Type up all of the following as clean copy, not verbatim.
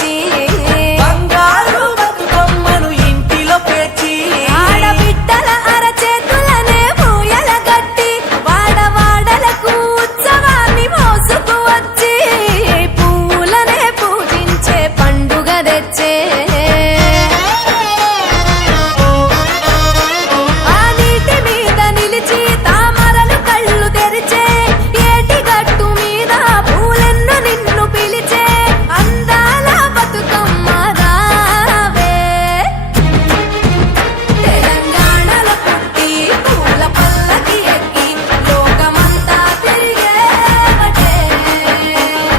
తెచ్చి బంగారు బతుకమ్మను ఇంటిలో పేర్చి ఆడబిడ్డల అరచేతులనే పూయల గట్టి వాడవాడలకు ఉత్సవాన్ని మోసుకు వచ్చి పువ్వులనే పూజించే పండుగ తెచ్చే ఆ నీటి మీద నిలిచి తామరలు కళ్ళు తెరిచే ఏటి గట్టు మీద పూలెన్ను నిన్ను పిలిచే అందాల బతుకమ్మ రావే తెలంగాణలో పుట్టి పూల పల్లకి ఎక్కి లోకమంతా తిరిగేవటే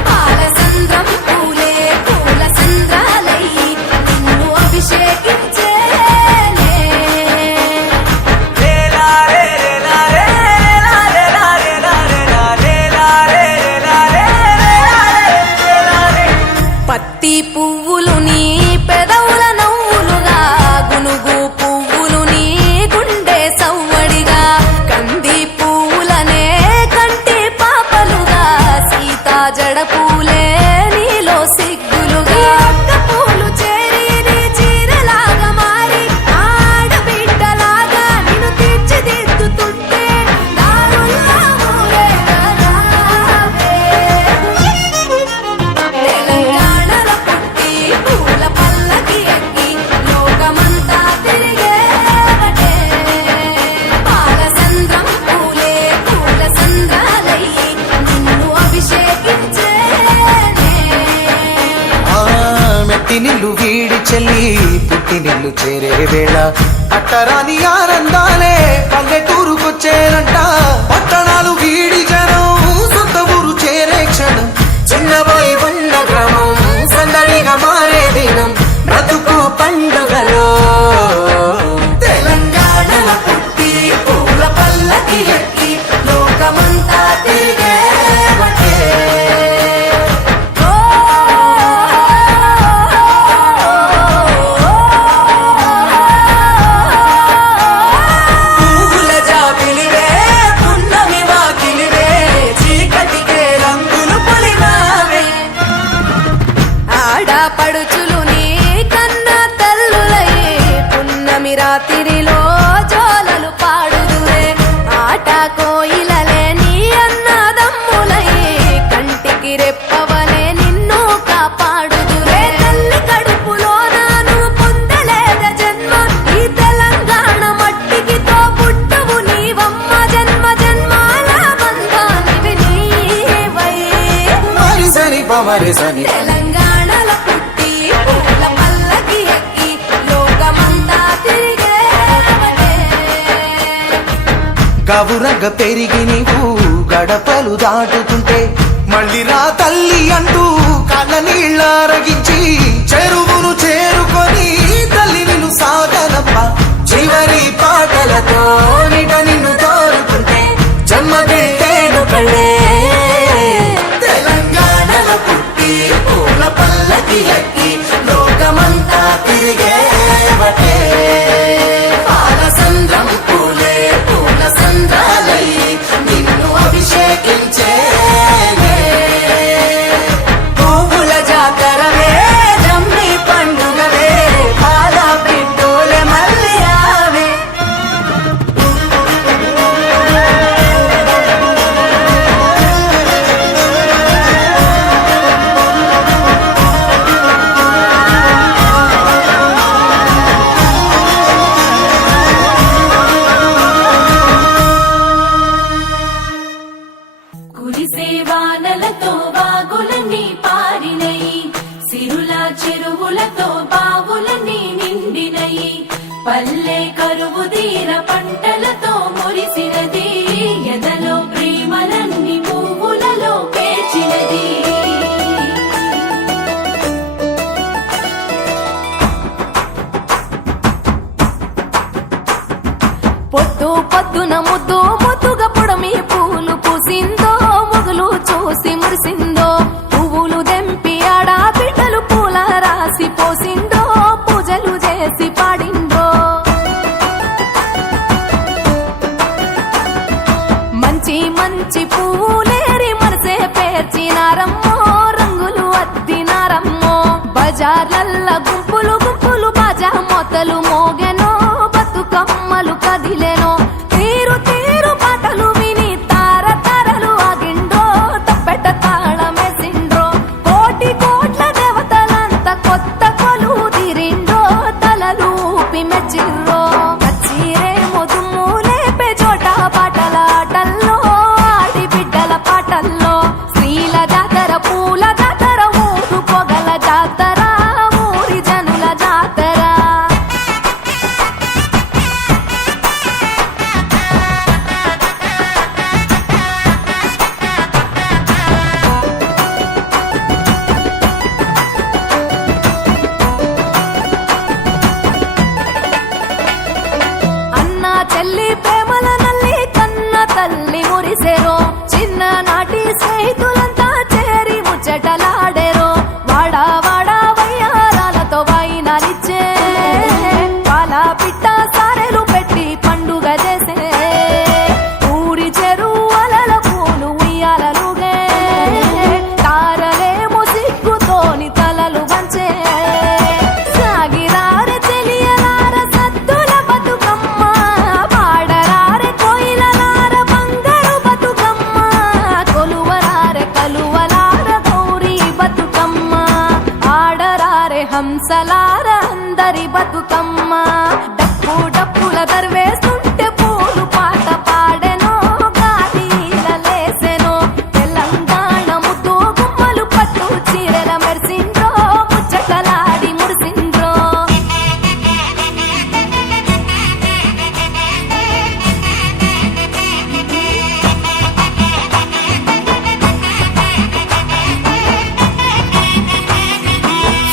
పాలసంద్రం పూలే పూల సంద్రాలయ్యి నిన్ను అభిషేకించేనే లేలారే లేలారే లేలారే లేలారే లేలారే లేలారే పత్తి పువ్వులు నీ పెదవుల నవ్వులుగా గునుగు పువ్వులు నీ గుండె సవ్వడిగా కంది పువ్వులనే కంటి పాపలుగా సీతా జడ పూలే నీలో సిగ్గులుగా ఒక్క పూలు చేరి నీ చీరలాగా మారి ఆడబిడ్డలాగా నిన్ను తీర్చిదిద్దుతుంటే దారుల్లా ఊరేగరావే తెలంగాణలో పుట్టి పూల పల్లకి ఎక్కి లోకమంతా తిరిగేవటే పాలసంద్రం పూలే పూల సంద్రాలయ్యి నిన్ను అభిషేకించేనే మెట్టి నిల్లు వీడి చెల్లి పుట్టి నిల్లు చేరే వేళ అట్టరాని ఆనందాలే పల్లెటూరుకొచ్చేనంట పట్టణాలు వీడి జనం సొంత ఊరు చేరే క్షణం చిన్నబోయి ఉన్న గ్రామం సందడిగా మారే దినం బ్రతుకు పండుగలో తెలంగాణలో పుట్టి పూల పల్లకి ఎక్కి లోకమంతా తిరిగేవటే పువ్వుల జాబిలివే పున్నమి వాకిలివే చీకటికే రంగులు పొలిమావే ఆడపడుచులు నీ కన్న తల్లులయ్యే పున్నమి రాత్రిలో జోలలు పాడుదురే ఆట కోయిలలే నీ అన్నదమ్ములయ్యే కంటికి రెప్పవలే నిన్ను కాపాడుదురే తల్లి కడుపులో నాను పొందలేద జన్మ ఈ తెలంగాణ మట్టికి తో పుట్టవు నీవమ్మ జన్మ జన్మాల బంధానివి నీవై మరిసని పమరిసని తెలంగాణలో పుట్టి పూల పల్లకి ఎక్కి లోకమంతా తిరిగేవటే గవురగ పెరిగి నీవు గడపలు దాటుతుంటే మళ్ళీ రా తల్లి అంటూ కళ్ళ నీళ్ళారగించి చెరువును చేరుకొని తల్లి నిన్ను సాగనప్ప చివరి పాటలతో నిట నిన్ను తోరుకుంటే జన్మదిట్టేను కళ్ళే తెలంగాణలో పుట్టి పూల పల్లకి ఎక్కి లోకమంతా తిరిగేవటే పాలసంద్రం పూలే పూల సంద్రాలయ్యి నిన్ను అభిషేకించేనే పువ్వుల జాతరవే జమ్మి పండుగవే పాల బిడ్డోలే మళ్ళీ రావే కురిసే వానలతో వాగులన్నీ పారినయి సిరుల చెరువులతో బావులన్నీ నిండినయి పల్లె కరువు తీర పంటలతో మురిసినది ఎదలో ప్రేమలన్నీ పువ్వులలో పేర్చినది పొద్దు పొద్దున ముద్దు ముద్దుగా పొడమి పూలు పూసిందో మొగులు చూసి మురిసిందో పువ్వులు దెంపి ఆడా బిడ్డలు పూల రాసి పోసిందో పూజలు చేసి పాడిందో బజార్లల్ల గుంపులు గుంపులు బాజా మొతలు మోగెనో బతుకమ్మలు కదిలెనో తీరు తీరు పాటలు విని తార తారలు ఆగిండ్రో తప్పెట తాళమేసిండ్రో కోటి కోట్ల దేవతలంత కొత్త కొలు తిరిండ్రో తలలు ఊపి మెచ్చిర్రో కచ్చిరేమో దుమ్ము లేపే చోట పాటల ఆటల్లో ఆడి బిడ్డల పాటల్లో స్త్రీల జాతర పూల జాతర ఊరు పొగల జాతర ఊరి జనుల జాతర అన్న చెల్లి ప్రేమల నల్లి కన్న తల్లి మురిసెరో చిన్ననాటి స్నేహితులంతా చేరి ముచ్చటలాడెరో వాడా వాడా వయ్యారాలతో వాయినాలిచ్చే పాల పిట్ట సారెలు పెట్టి పండుగ చేసే ఊరి చెరువలల పూలు ఉయ్యాలలుగే తారలేమో సిగ్గుతోని తలలు వంచే సాగిరారె తెలియలార సద్దుల బతుకమ్మ పాడరారె కోయిలలార బంగారు బతుకమ్మ కొలువరారె కలువలార గౌరీ బతుకమ్మ ఆడరారె హంసలార అందరి బతుకమ్మ డప్పు డప్పుల దర్వేస్తుంటే పూలు పాట పాడెనో గాలిలలేసెనో తెలంగాణ ముద్దు గుమ్మలు పట్టు చీరల మెరిసిండ్రో ముచ్చటలాడి మురిసిండ్రో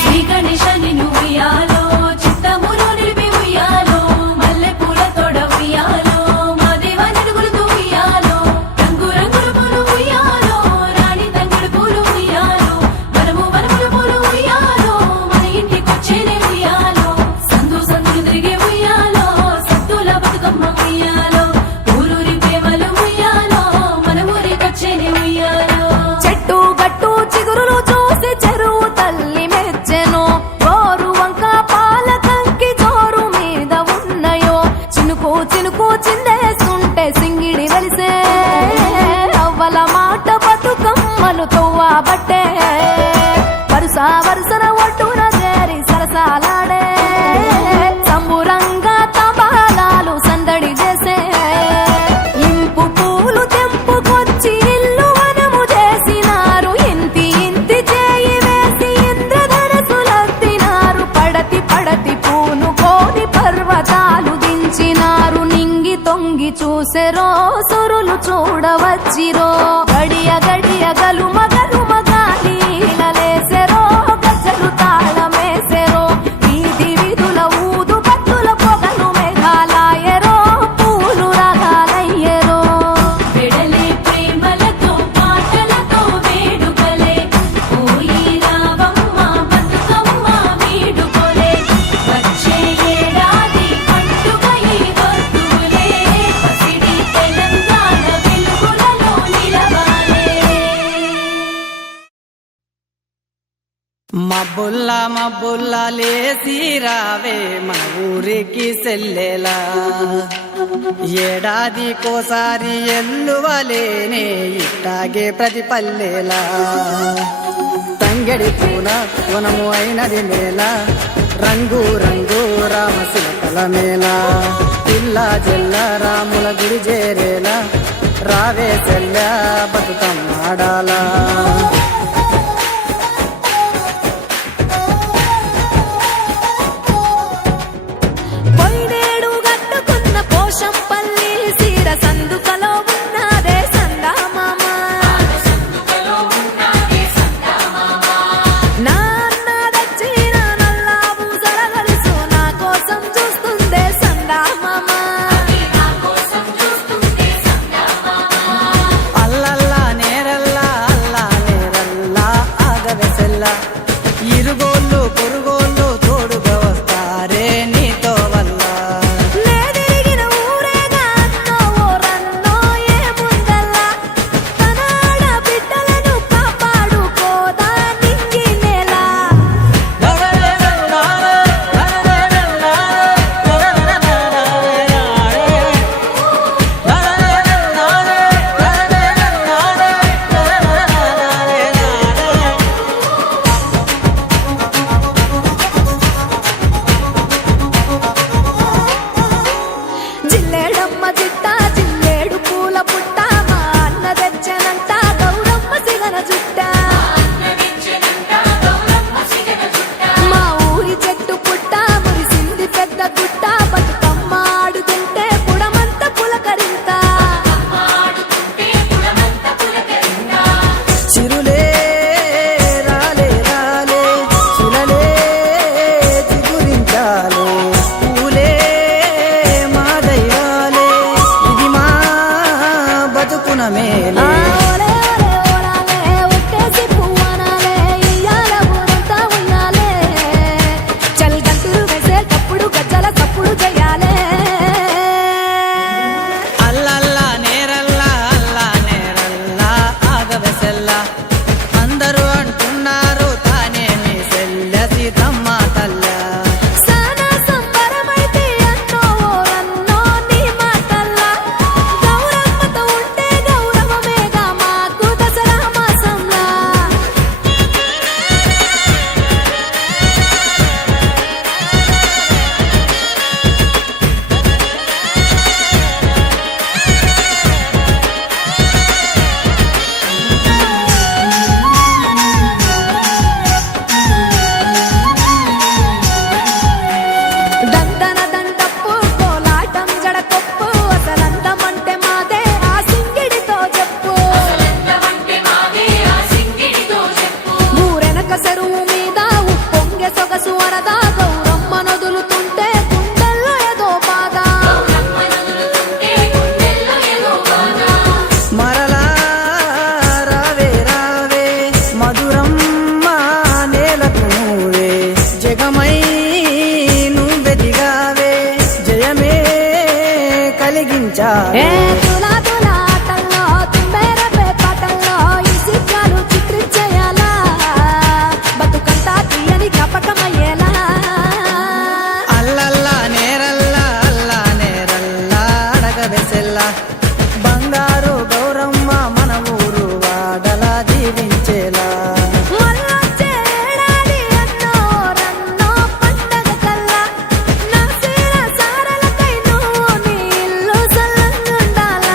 శ్రీ గణేశని ఉయ్యాలో చిత్తములు నిలిపి ఉయ్యాలో మల్లె పూల తోడ ఉయ్యాలో మా దేవ నిడుగులతో ఉయ్యాలో రంగు రంగుల పూలు ఉయ్యాలో రాణి తంగుడు పూలు ఉయ్యాలో వనము వనముల పూలు ఉయ్యాలో మన ఇంటికొచ్చేనే ఉయ్యాలో సందు సందులు తిరిగే ఉయ్యాలో సత్తుల బతుకమ్మ ఉయ్యాలో ఊరూరి ప్రేమలు ఉయ్యాలో మన ఊరికొచ్చేనే ఉయ్యాలో చెట్టు గట్టు చిగురులు చూసి చెరువు తల్లి మెచ్చెను గోరు వంక పాల కంకి జోరు మీద ఉన్నయో చినుకు చినుకు చిందేస్తుంటే సింగిడి వెలిసే అవ్వల మాట బతుకమ్మలు తోవబట్టే వరుస వరుసన ఒడ్డున చేరి సరసాలాడే సంబురంగా తబాలాలు సందడి చేసే ఇంపు పూలు తెంపుకొచ్చి ఇల్లు వనము చేసినారు ఇంతి ఇంతి చేయి వేసి ఇంద్రధనసులత్తినారు పడతి పడతి పూను కోని పర్వతాలు దించినారు నింగి తొంగి చూసెరో సురులు చూడవచ్చిరో గడియ గడియ గలుమ గలుమ గాలిలలేసెరో గజలు తాళమేసెరో వీధి వీధుల ఊదు పట్టుల పొగలు మేఘాలాయరో పూలు రాగాలయ్యరో వెడలే ప్రేమలతో పాటలతో వేడుకలే పోయి రావమ్మ బతుకమ్మ వేడుకోలే వచ్చే ఏడాది పండుగ ఈ వస్తువులే పసిడి తెలంగాణ వెలుగులలో నిలవాలే మబ్బుల్లా లేసి రావే మన ఊరికి సెల్లెలా ఏడాదికోసారి ఎల్లువలేనే ఇట్టాగే ప్రతి పల్లెలా తంగెడి పూల వనము అయినది మేళ రంగు రంగు రామశిల్పల మేళ పిల్ల జల్ల రాముల గుడి చేరేలా రావే సెల్ల బతుకమ్మాడాలా పొయ్యినేడు గట్టుకున్న పోషంపల్లి సీర సందుకలో ఉన్నదే సందామామ నా అన్న దచ్చిన నల్లా పూసల గలుసు నా కోసం చూస్తుందే సందామామ అల్లల్లా నేరల్లా ఆగవే సెల్ల ఇరుగోళ్ళు పొరుగోళ్ళు తోడుగా వస్తారే నీతో వల్ల నే తిరిగిన ఊరేగా అన్నో ఓరన్నో ఏముందల్లా తనాడ బిడ్డలను కాపాడుకోదా నింగి నేల గవ జగమై నువ్వెదిగావే జయమే కలిగించావే ఏ తులా తులా ఆటల్లో తుంబేరపే పాటల్లో ఈ చిత్రాలు చిత్రించేయాలా బతుకంతా తీయని జ్ఞాపకమయ్యేలా అల్లల్లా నేరల్లా అల్లా నేరల్లా అడగవెసెల్లా బంగారు గౌరమ్మ మన ఊరు వాడలా దీవించేలా మళ్ళొచ్చే ఏడాది అన్నో రన్నో పండగ కల్లా నా సీర సారలకై నువ్వు నీ ఇల్లు సల్లంగుండాలా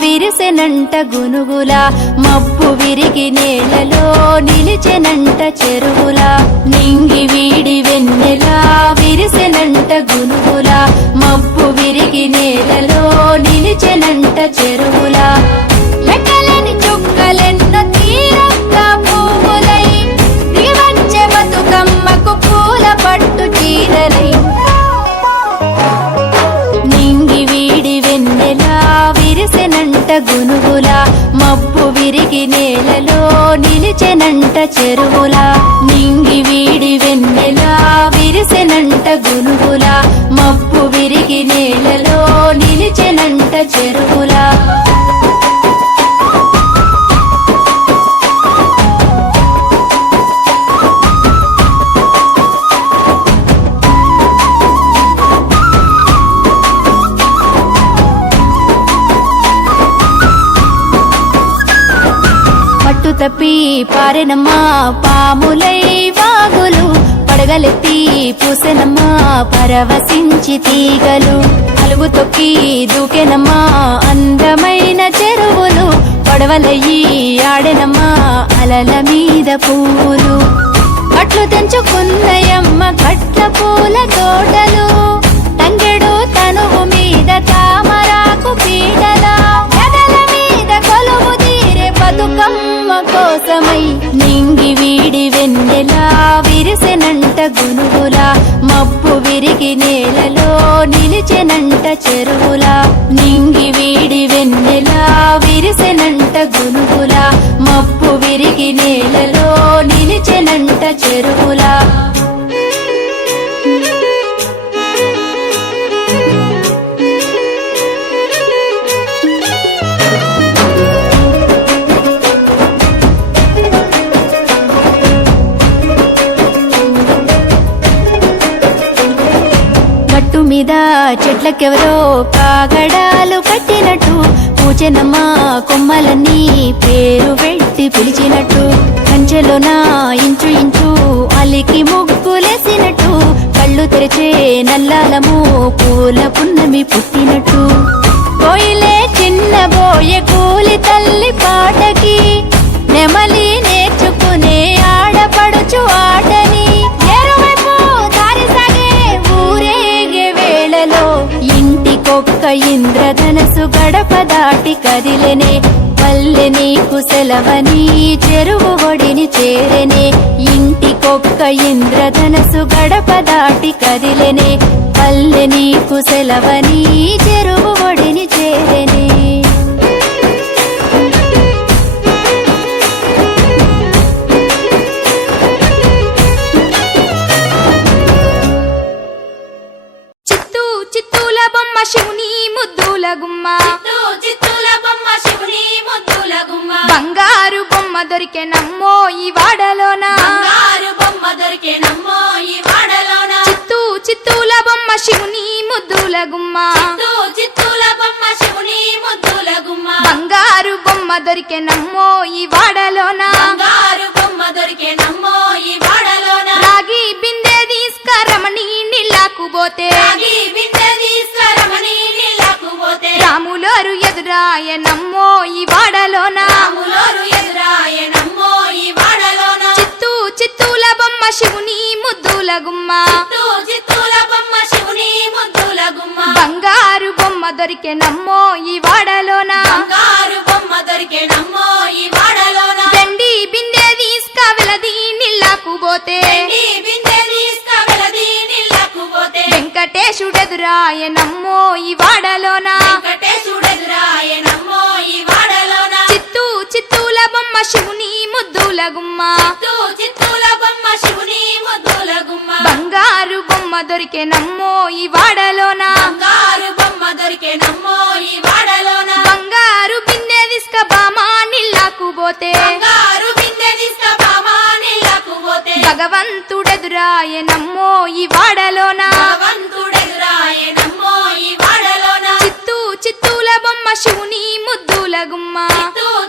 విరిసెనంట గునుగుల మబ్బు విరిగి నేలలో నిలిచెనంట చెరువుల నింగి వీడి వెన్నెలా విరిసెనంట గునుగుల మబ్బు విరిగి నేలలో నిలిచెనంట చెరువుల లెక్కలేని చుక్కలెన్నో తీరొక్క పువ్వులై దివచ్చే బతుకమ్మకు పూల పట్టు చీరలై నింగి వీడి వెన్నెలా విరిసెనంట గునుగుల మబ్బు విరిగి నేలలో నిలిచెనంట చెరువుల నింగి వీడి వెన్నెలా విరిసెనంట గునుగుల మబ్బు విరిగి నేలలో నిలిచెనంట చెరువుల పట్టు తప్పి పారెనమ్మా పాములై వాగులు పడగలెత్తి పూసెనమ్మా పరవశించి తీగలు అలుగు తొక్కి దూకెనమ్మా అందమైన చెరువులు పడవలయ్యి ఆడెనమ్మా అలల మీద పూలు కట్లు తెంచుకున్నయమ్మ కట్ల పూల తోటలు తంగెడు తనువు మీద తామరాకు పీటల ఎదల మీద కొలువు తీరే బతుకమ్మ కోసమై నింగి వీడి వెన్నెలా విరిసెనంట గునుగుల మబ్బు విరిగి నేలలో నిలిచెనంట చెరువుల నింగి వీడి వెన్నెలా విరిసెనంట గునుగుల మబ్బు విరిగి నేలలో నిలిచెనంట చెరువుల గట్టు మీద చెట్లకెవరో కాగడాలు కట్టినట్టు పూచెనమ్మ కొమ్మలన్నీ పేరు పెట్టి పిలిచినట్టు కంచెలోన ఇంచు ఇంచు అలికి ముగ్గులేసినట్టు కళ్ళు తెరిచే నల్లాలము పూల పున్నమి పుట్టినట్టు కోయిలే చిన్న బోయే కూలి తల్లి పాటకి నెమలి నేర్చుకునే ఆడపడుచు ఆటని ఎరువైపు దారి సాగే ఊరేగే వేళలో ఇంటికొక్క ఇంద్రధనసు గడప దాటి కదిలెనే పల్లె నీకు సెలవని చెరువు ఒడిని చేరెనే ఇంటికొక్క ఇంద్రధనసు గడప దాటి కదిలెనే పల్లె నీకు సెలవని చెరువు ఒడిని చేరెనే చిత్తూ చిత్తూల బొమ్మ శివుని ముద్దుల గుమ్మ చిత్తూల బొమ్మ శివుని ముద్దుల గుమ్మ బంగారు బొమ్మ దొరికే నమ్మో ఈ వాడలోన బంగారు బొమ్మ దొరికే నమ్మో ఈ వాడలోన చిత్తూ చిత్తూల బొమ్మ శివుని ముద్దుల గుమ్మ చిత్తూల బొమ్మ శివుని ముద్దుల గుమ్మ బంగారు బొమ్మ దొరికే నమ్మో ఈ వాడలోన బంగారు బొమ్మ దొరికే నమ్మో ఈ వాడలోన రాగి బిందె తీసుకరమణి నీళ్ళకు పోతే రాగి బిందె తీసుకురమని నీళ్ళకు పోతే రాములోరు ఎదురాయ నమ్మో ఈ వాడలోన రాములోరు ఎదురాయ నమ్మో ఈ వాడలోన చిత్తూ చిత్తూల బొమ్మ శివుని ముద్దుల గుమ్మ చిత్తూల బొమ్మ శివుని ముద్దుల గుమ్మ బంగారు బొమ్మ దొరికే నమ్మో ఈ వాడలోన బంగారు బొమ్మ దొరికే నమ్మో ఈ వాడలోన వెండి బిందె తీసుకవెలది నీళ్ళకు పోతే నీ బిందె తీసుకువెలది నీళ్ళకు పోతే వెంకటేశుడెదురాయ నమ్మో ఈ వాడలోన వెంకటేశుడెదురాయ నమ్మో ఈ వాడలోన చిత్తూ చిత్తూల బొమ్మ శివుని ముద్దుల గుమ్మ చిత్తూల బొమ్మ శివుని ముద్దుల గుమ్మ బంగారు బొమ్మ దొరికే నమ్మో ఈ వాడలోన బంగారు బొమ్మ దొరికే నమ్మో ఈ వాడలోన బంగారు బిందె తీసుక బామా నీళ్ళకు పోతే బంగారు బిందె తీసుకువా నీళ్ళకు పోతే భగవంతుడెదురాయ నమ్మో ఈ వాడలోన భగవంతుడెదురాయ నమ్మో ఈ వాడలోన చిత్తూ చిత్తూల బొమ్మ శివుని ముద్దుల గుమ్మ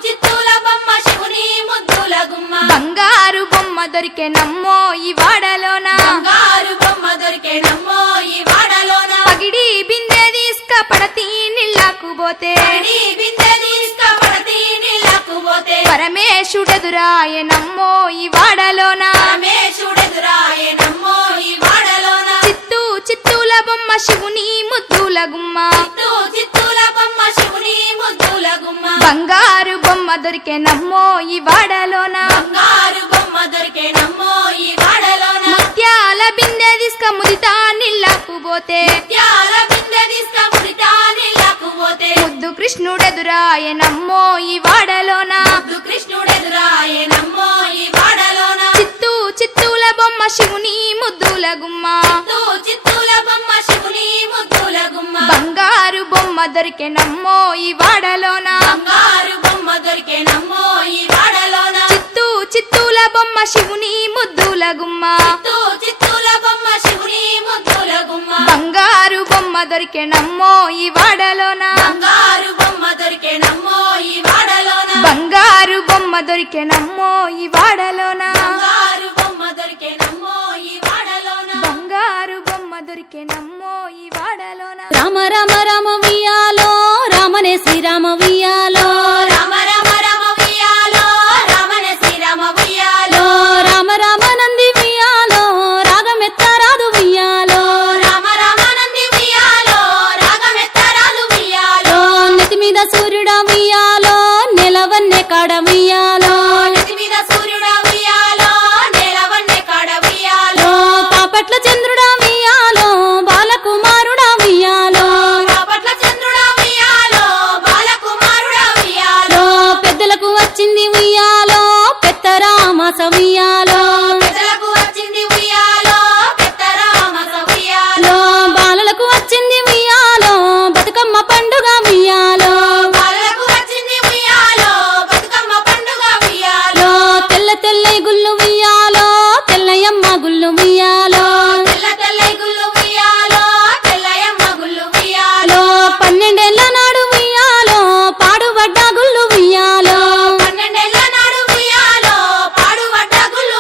చిత్తూల బొమ్మ శివుని ముద్దుల గుమ్మ బంగారు బొమ్మ దొరికే నమ్మో ఈ వాడలోన బంగారు బొమ్మ దొరికే నమ్మో ఈ వాడలోన పగిడి బిందె తీసుక పడతీ నీళ్ళకు పోతే నీ బిందె పరమేశుడెదురాయనమ్మో ఈ వాడలోన పరమేశుడెదురాయెనమ్మో ఈ వాడలోన చిత్తూల బొమ్మ శివుని ముద్దుల గుమ్మ చిత్తూల బొమ్మ శివుని ముద్దుల గుమ్మ బంగారు బొమ్మ దొరికెనమ్మో ఈ వాడలోన బంగారు బొమ్మ దొరికేనమ్మో ఈ వాడలోన ముత్యాల బిందె తీసుక ముదితా నీళ్ళకు పోతే త్యాల బిందె తీసుకుముడితా నీళ్ళకు పోతే ముద్దు కృష్ణుడెదురాయనమ్మో ఈ వాడలోన ముద్దు కృష్ణుడెదురాయెనమ్మో ఈ వాడలోన చిత్తూల బొమ్మ శివుని ముద్దుల గుమ్మ చిత్తూల బొమ్మ శివుని ముద్దుల గుమ్మ బంగారు బొమ్మ దొరికెనమ్మో ఈ వాడలోన బంగారు బొమ్మ దొరికేనమ్మో ఈ వాడలోన చిత్తూల బొమ్మ శివుని ముద్దుల గుమ్మ చిత్తూల బొమ్మ శివుని ముద్దుల గుమ్మ బంగారు బొమ్మ దొరికెనమ్మో ఈ వాడలోన బంగారు బొమ్మ దొరికేనమ్మో ఈ వాడలోన బంగారు బొమ్మ దొరికెనమ్మో ఈ వాడలోన బంగారు బొమ్మ దొరికేనమ్మో ఈ వాడలోన బంగారు బొమ్మ దొరికెనమ్మో ఈ వాడలోన రామ రామ రామ వియాలో రామనే శ్రీరామ వియాలో రామ రామ రామ వియాలో రామన శ్రీరామ వియాలో రామ రామ నంది వియాలో రాగమెత్తరాదు వియాలో రామ రామ నంది వియాలో రాగమెత్తరాలు వియాలో నెత్తి మీద సూర్యుడా వియాలో నెలవన్నె కాడ వియాలో నెత్తి మీద సూర్యుడా వియాలో నేలవన్నె కాడ వియాలో పాపట్ల చంద్రుడా వియాలో బాలకుమారుడా వియాలో పట్ల చంద్రుడా వియాలో బాలకుమారుడా వియాలో పెద్దలకు వచ్చింది వియాలో పెత్తరామాస వియాలో ప్రజలకు వచ్చింది ఉయ్యాలో పెద్దరామస ఉయ్యాలో బాలలకు వచ్చింది వియాలో బతుకమ్మ పండుగ వియాలో బాలకు వచ్చింది ఉయ్యాలో బతుకమ్మ పండుగ ఉయ్యాలో తెల్ల తెల్ల గుళ్ళు వియాలో తెల్లయమ్మ గుళ్ళు వియాలో తెల్ల తెల్ల గుళ్ళు ఉయ్యాలో తెల్లయమ్మ గుళ్ళు ఉయ్యాలో 12 నాడు వియాలో పాడుబడ్డ గుళ్ళు వియాలో 12 నాడు ఉయ్యాలో పాడుబడ్డ గుళ్ళు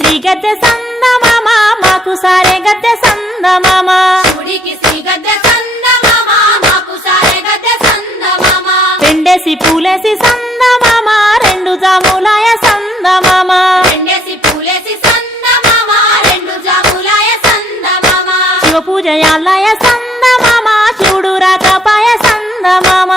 శ్రీ గద్దె సందమామ మాకు సారే గద్దె సందమామ శివుడికి శ్రీ గద్దె సందమామ మాకు సారే గద్దె సందమామ రెండేసి పూలేసి సందమామ రెండు జాములాయ సందమామ రెండేసి పూలేసి సందమామ రెండు జాములాయ సందమామ శివ పూజయాలయ సందమామ శివుడు రాకపాయ సందమామ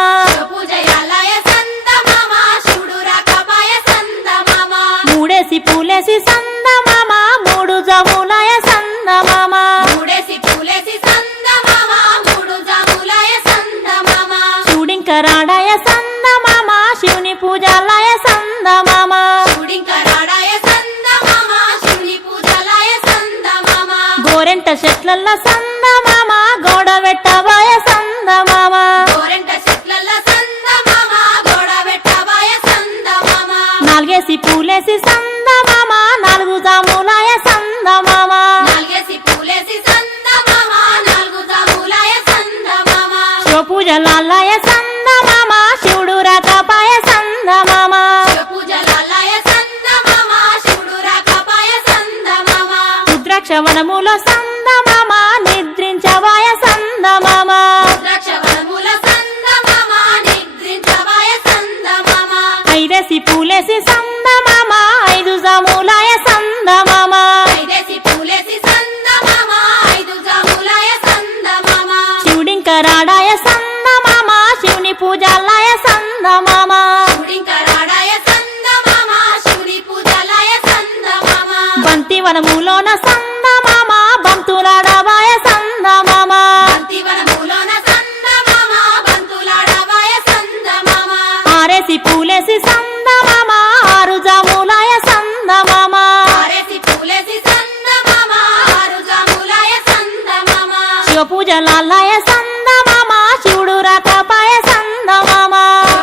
పూజయాలయ సందమామ శివుడు రాకపాయ సందమామ మూడేసి పూలేసి సందమామ మూడు జాములాయ సందమామ మూడేసి పూలేసి సందమామ మూడు జాములాయ సందమామ శివుడింక రాడాయ సందమామ శివుని పూజాలయ సందమామ శివుడింక రాడాయ సందమామ శివుని పూజలాయ సందమామ గోరెంట చెట్లల్ల సందమామ గోడ వెట్టబాయ సందమామ గోరెంట చెట్లల్ల సందమామ గోడ వెట్టబాయ సందమామ నాలుగేసి పూలేసి సందమామ నాలుగు జాములాయ సందమామ నాలుగేసి పూలేసి సందమామ నాలుగు జాములాయ సందమామ శివ పూజలాలయ సందమామ శివుడు రాకపాయ సందమామ పూజలాలయ సందమామ శివుడు రాకపాయ సందమామ రుద్రాక్ష వనములో సందమామ నిద్రించవాయ సందమామ ద్రాక్షవనముల సందమామ నిద్రించవాయ సందమామ ఐదేసి పూలేసి సందమామ ఐదు జాములాయ సందమామ ఐదేసి పూలేసి సందమామ ఐదు జాములాయ సందమామ శివుడింక రాడాయ సందమామ శివుని పూజాలయ సందమామ శివుడింక రాడాయ సందమామ శివుడి పూజలాయ సందమామ బంతి వనములోన సందమామ బంతులాడవాయ సందమామ బంతివనములోన సందమామ బంతులాడవాయ సందమామ ఆరేసి పూలేసి సందమామ ఆరు జాములాయ సందమామ ఆరేసి పూలేసి సందమామ ఆరు జాములాయ సందమామ శివ పూజలాలయ సందమామ శివుడు రాకపాయ సందమామ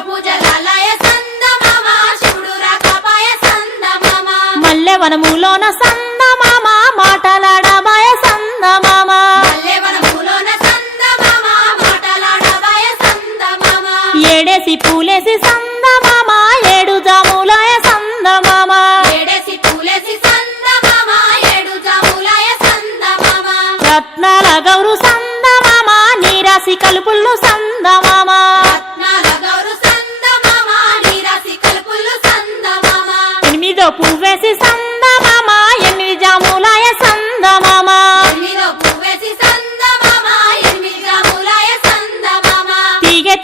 పూజలాలయ సందమామ శివుడు రాకపాయ సందమామ మల్లె వనములోన సందమామ మాటలాడవాయ సందమామ మల్లెవనములోన సందమామ మాటలాడవాయ సందమామ ఏడేసి పూలేసి సందమామ ఏడు జాములాయ సందమామ ఏడేసి పూలేసి సందమామ ఏడు జాములాయ సందమామ రత్నాల గౌరు సందమామ నీరాసి కలుపుళ్ళు సందమామ రత్నాల గౌరు సందమామ నీరాసి కలుపులు సందమామ ఎనిమిదో పువ్వేసి సందమామ ఎనిమిది జాములాయ సందమామ ఎనిమిదో పువ్వేసి సందమామ ఎనిమిది జాములాయ సందమామ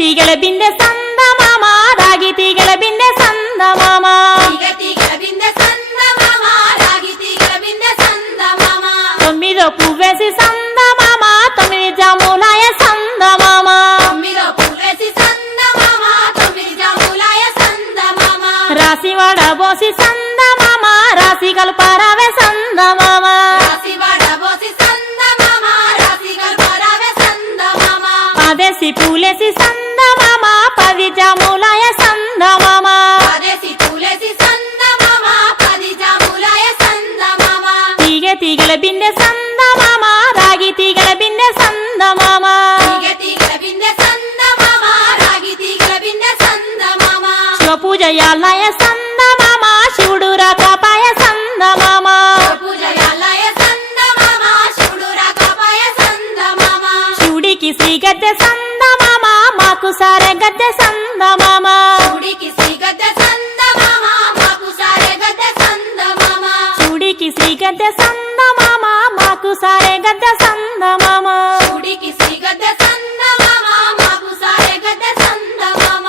తీగల బిందె సందమామ రాగి తీగల బిందె సందమామ తీగ తీగల బిందె సందమామ రాగి తీగల బిందె సందమామ తొమ్మిదో పువ్వేసి సందమామ తొమ్మిది జాములాయ సందమామ తొమ్మిదో పువ్వేసి సందమామ తొమ్మిది జాములాయ సందమామ రాసి వడబోసి సందమామ రాసి కల్పరావే సందమామ రాసి వడబోసి సందమామ రాసి గల్పరావే సందమామ పదేసి పూలేసి సందమామ పది జాములాయ సందమామ పదేసి పూలేసి సందమామ పది జాములాయ సందమామ తీగల బిందె సందమామ రాగి తీగల బిందె సందమామ తీగ తీగల బిందె సందమామ రాగి తీగల బిందె సందమామ శివ పూజయాలయ సందమామ శివుడు రాకపాయ సందమామ పూజయాలయ సందమామ శివుడు రాకపాయ సందమామ శివుడికి శ్రీ గద్దె సందమామ మాకు సారే గద్దె సందమామ శివుడికి శ్రీ గద్దె సందమామ మాకు సారే గద్దె సందమామ శివుడికి శ్రీ గద్దె సందమామ మాకు సారే గద్దె సందమామ శివుడికి శ్రీ గద్దె సందమామ మాకు సారే గద్దె సందమామ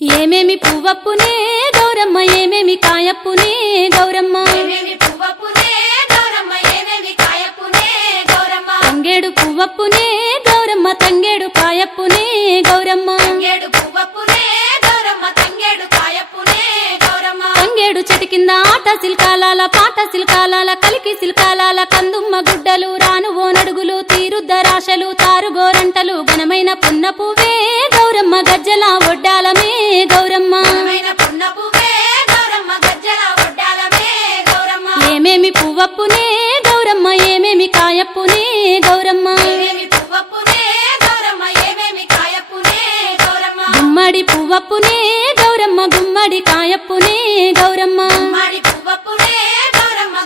ఏమేమి పువ్వప్పునే గౌరమ్మ ఏమేమి కాయప్పునే గౌరమ్మ ఏమేమి పువ్వప్పునే గౌరమ్మ ఏమేమి కాయప్పునే గౌరమ్మ తంగేడు పువ్వప్పునే గౌరమ్మ తంగేడు కాయప్పునే గౌరమ్మ తంగేడు పువ్వప్పునే గౌరమ్మ తంగేడు కాయప్పునే గౌరమ్మ తంగేడు చెట్టు కింద ఆట సిల్కాలాల పాట సిల్కాలాల కలికి సిల్కాలాల కందుమ్మ గుడ్డలు రాను ఓనడుగులు తీరుద్దరాశలు తారుగోరంటలు ఘనమైన పున్న పువ్వే గౌరమ్మ గజ్జల ఒడ్డాలమే గౌరమ్మ ఘనమైన పున్న పువ్వే గౌరమ్మ గజ్జల ఒడ్డాలమే గౌరమ్మ ఏమేమి పువ్వప్పునే గౌరమ్మ ఏమేమి కాయప్పునే గౌరమ్మ ఏమేమి పువ్వప్పునే గౌరమ్మ ఏమేమి కాయప్పునే గౌరమ్మ గుమ్మడి పువ్వప్పునే గౌరమ్మ గుమ్మడి కాయప్పునే గౌరమ్మ మాడి పువ్వప్పునే గౌరమ్మ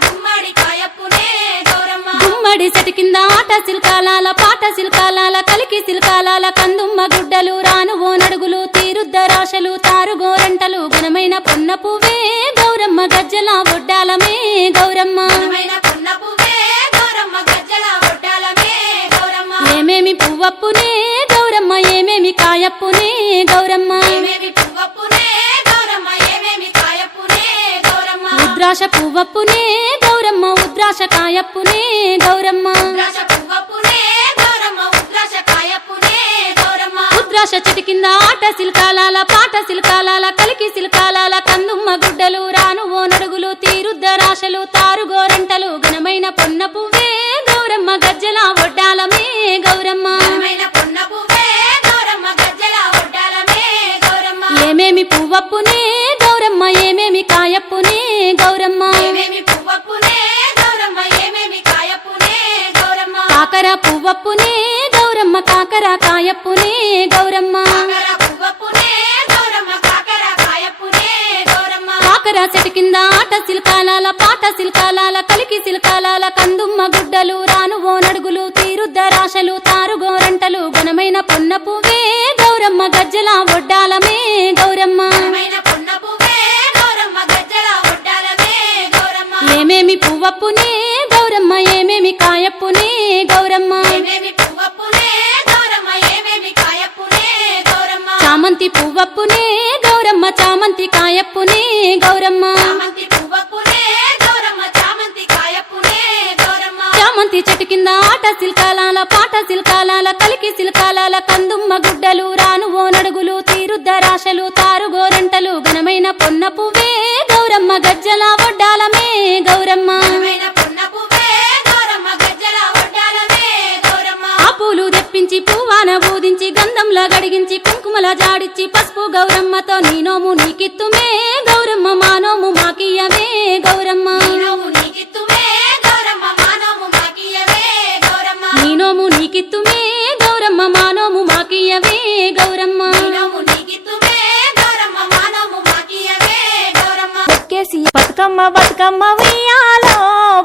సిల్కాలాల పాట సిల్కాలాల కలికి సిల్కాలాల కందుమ్మ గుడ్డలు రాను ఓ నడుగులు తీరుద్దరాశలు తారుగోరంటలు ఘనమైన పొన్న పువ్వే గౌరమ్మ గజ్జల ఒడ్డాలమే గౌరమ్మ ఘనమైన పొన్న పువ్వే గౌరమ్మ గజ్జల ఒడ్డాలమే గౌరమ్మ ఏమేమి పువ్వప్పునే గౌరమ్మ ఏమేమి కాయప్పునే గౌరమ్మ ఏమేమి పువ్వప్పునే గౌరమ్మ ఏమేమి కాయప్పునే గౌరమ్మ ఉద్రాశ పువ్వప్పునే గౌరమ్మ ఉద్రాశ కాయప్పునే గౌరమ్మ ఉద్రాశ పువ్వప్పునే గౌరమ్మ ఉద్రాశ కాయప్పునే గౌరమ్మ ఉద్రాశ చెట్టు కింద ఆట సిల్కాలాల పాట సిల్కాలాల కలికి సిల్కాలాల కందుమ్మ గుడ్డలు రాను ఓ నడుగులు తీరుద్దరాశలు తారుగోరంటలు ఘనమైన పొన్న పువ్వే గౌరమ్మ గజ్జల ఒడ్డాలమే గౌరమ్మ ఘనమైన పొన్న పువ్వే గౌరమ్మ గజ్జల ఒడ్డాలమే గౌరమ్మ ఏమేమి పువ్వప్పునే గౌరమ్మ ఏమేమి కాయప్పునే గౌరమ్మ ఏమేమి పువ్వప్పునే గౌరమ్మ ఏమేమి కాయప్పునే గౌరమ్మ కాకర పువ్వప్పునే గౌరమ్మ కాకర కాయప్పునే గౌరమ్మ కాకర పువ్వప్పునే గౌరమ్మ కాకర కాయప్పునే గౌరమ్మ కాకర చెట్టు కింద ఆట సిల్కాలాల పాట సిల్కాలాల కలికి సిల్కాలాల కందుమ్మ గుడ్డలు రాను ఓ నడుగులు తీరుద్దరాశలు తారుగోరంటలు ఘనమైన పొన్న పువ్వే గౌరమ్మ గజ్జల ఒడ్డాలమే గౌరమ్మ ఘనమైన పొన్న పువ్వే గౌరమ్మ గజ్జల ఒడ్డాలమే గౌరమ్మ ఏమేమి పువ్వప్పునే గౌరమ్మ ఏమేమి కాయప్పునే గౌరమ్మ ఏమేమి పువ్వప్పునే గౌరమ్మ ఏమేమి కాయప్పునే గౌరమ్మ చామంతి పువ్వప్పునే గౌరమ్మ చామంతి కాయప్పునే గౌరమ్మ చామంతి పువ్వప్పునే గౌరమ్మ చామంతి కాయప్పునే గౌరమ్మ చామంతి చెట్టు కింద ఆట సిల్కాలాల పాట సిల్కాలాల కలికి సిల్కాలాల కందుమ్మ గుడ్డలు రాను ఓ నడుగులు తీరుద్దరాశలు తారుగోరంటలు ఘనమైన పొన్న పువ్వే గౌరమ్మ గజ్జల ఒడ్డాలమే గౌరమ్మ ఘనమైన పొన్న పువ్వే గౌరమ్మ గజ్జల ఒడ్డాలమే గౌరమ్మ ఆ పూలు తెప్పించి పువ్వాన బూదించి గంధంలా గడిగించి కుంకుమల జాడిచ్చి పసుపు గౌరమ్మతో నీ నోము నీకిత్తుమే గౌరమ్మ మా నోము మాకియ్యవే గౌరమ్మ నోము నీకిత్తుమే గౌరమ్మ మానోము మాకియవే గౌరమ్మ నీ నోము నీకిత్తుమే గౌరమ్మ మా నోము మాకియ్యవే గౌరమ్మ నోము నీకిత్తుమే గౌరమ్మ మానోము మాకియవే గౌరమ్మ ఎక్కేసి బతుకమ్మ బతుకమ్మ ఉయ్యాలో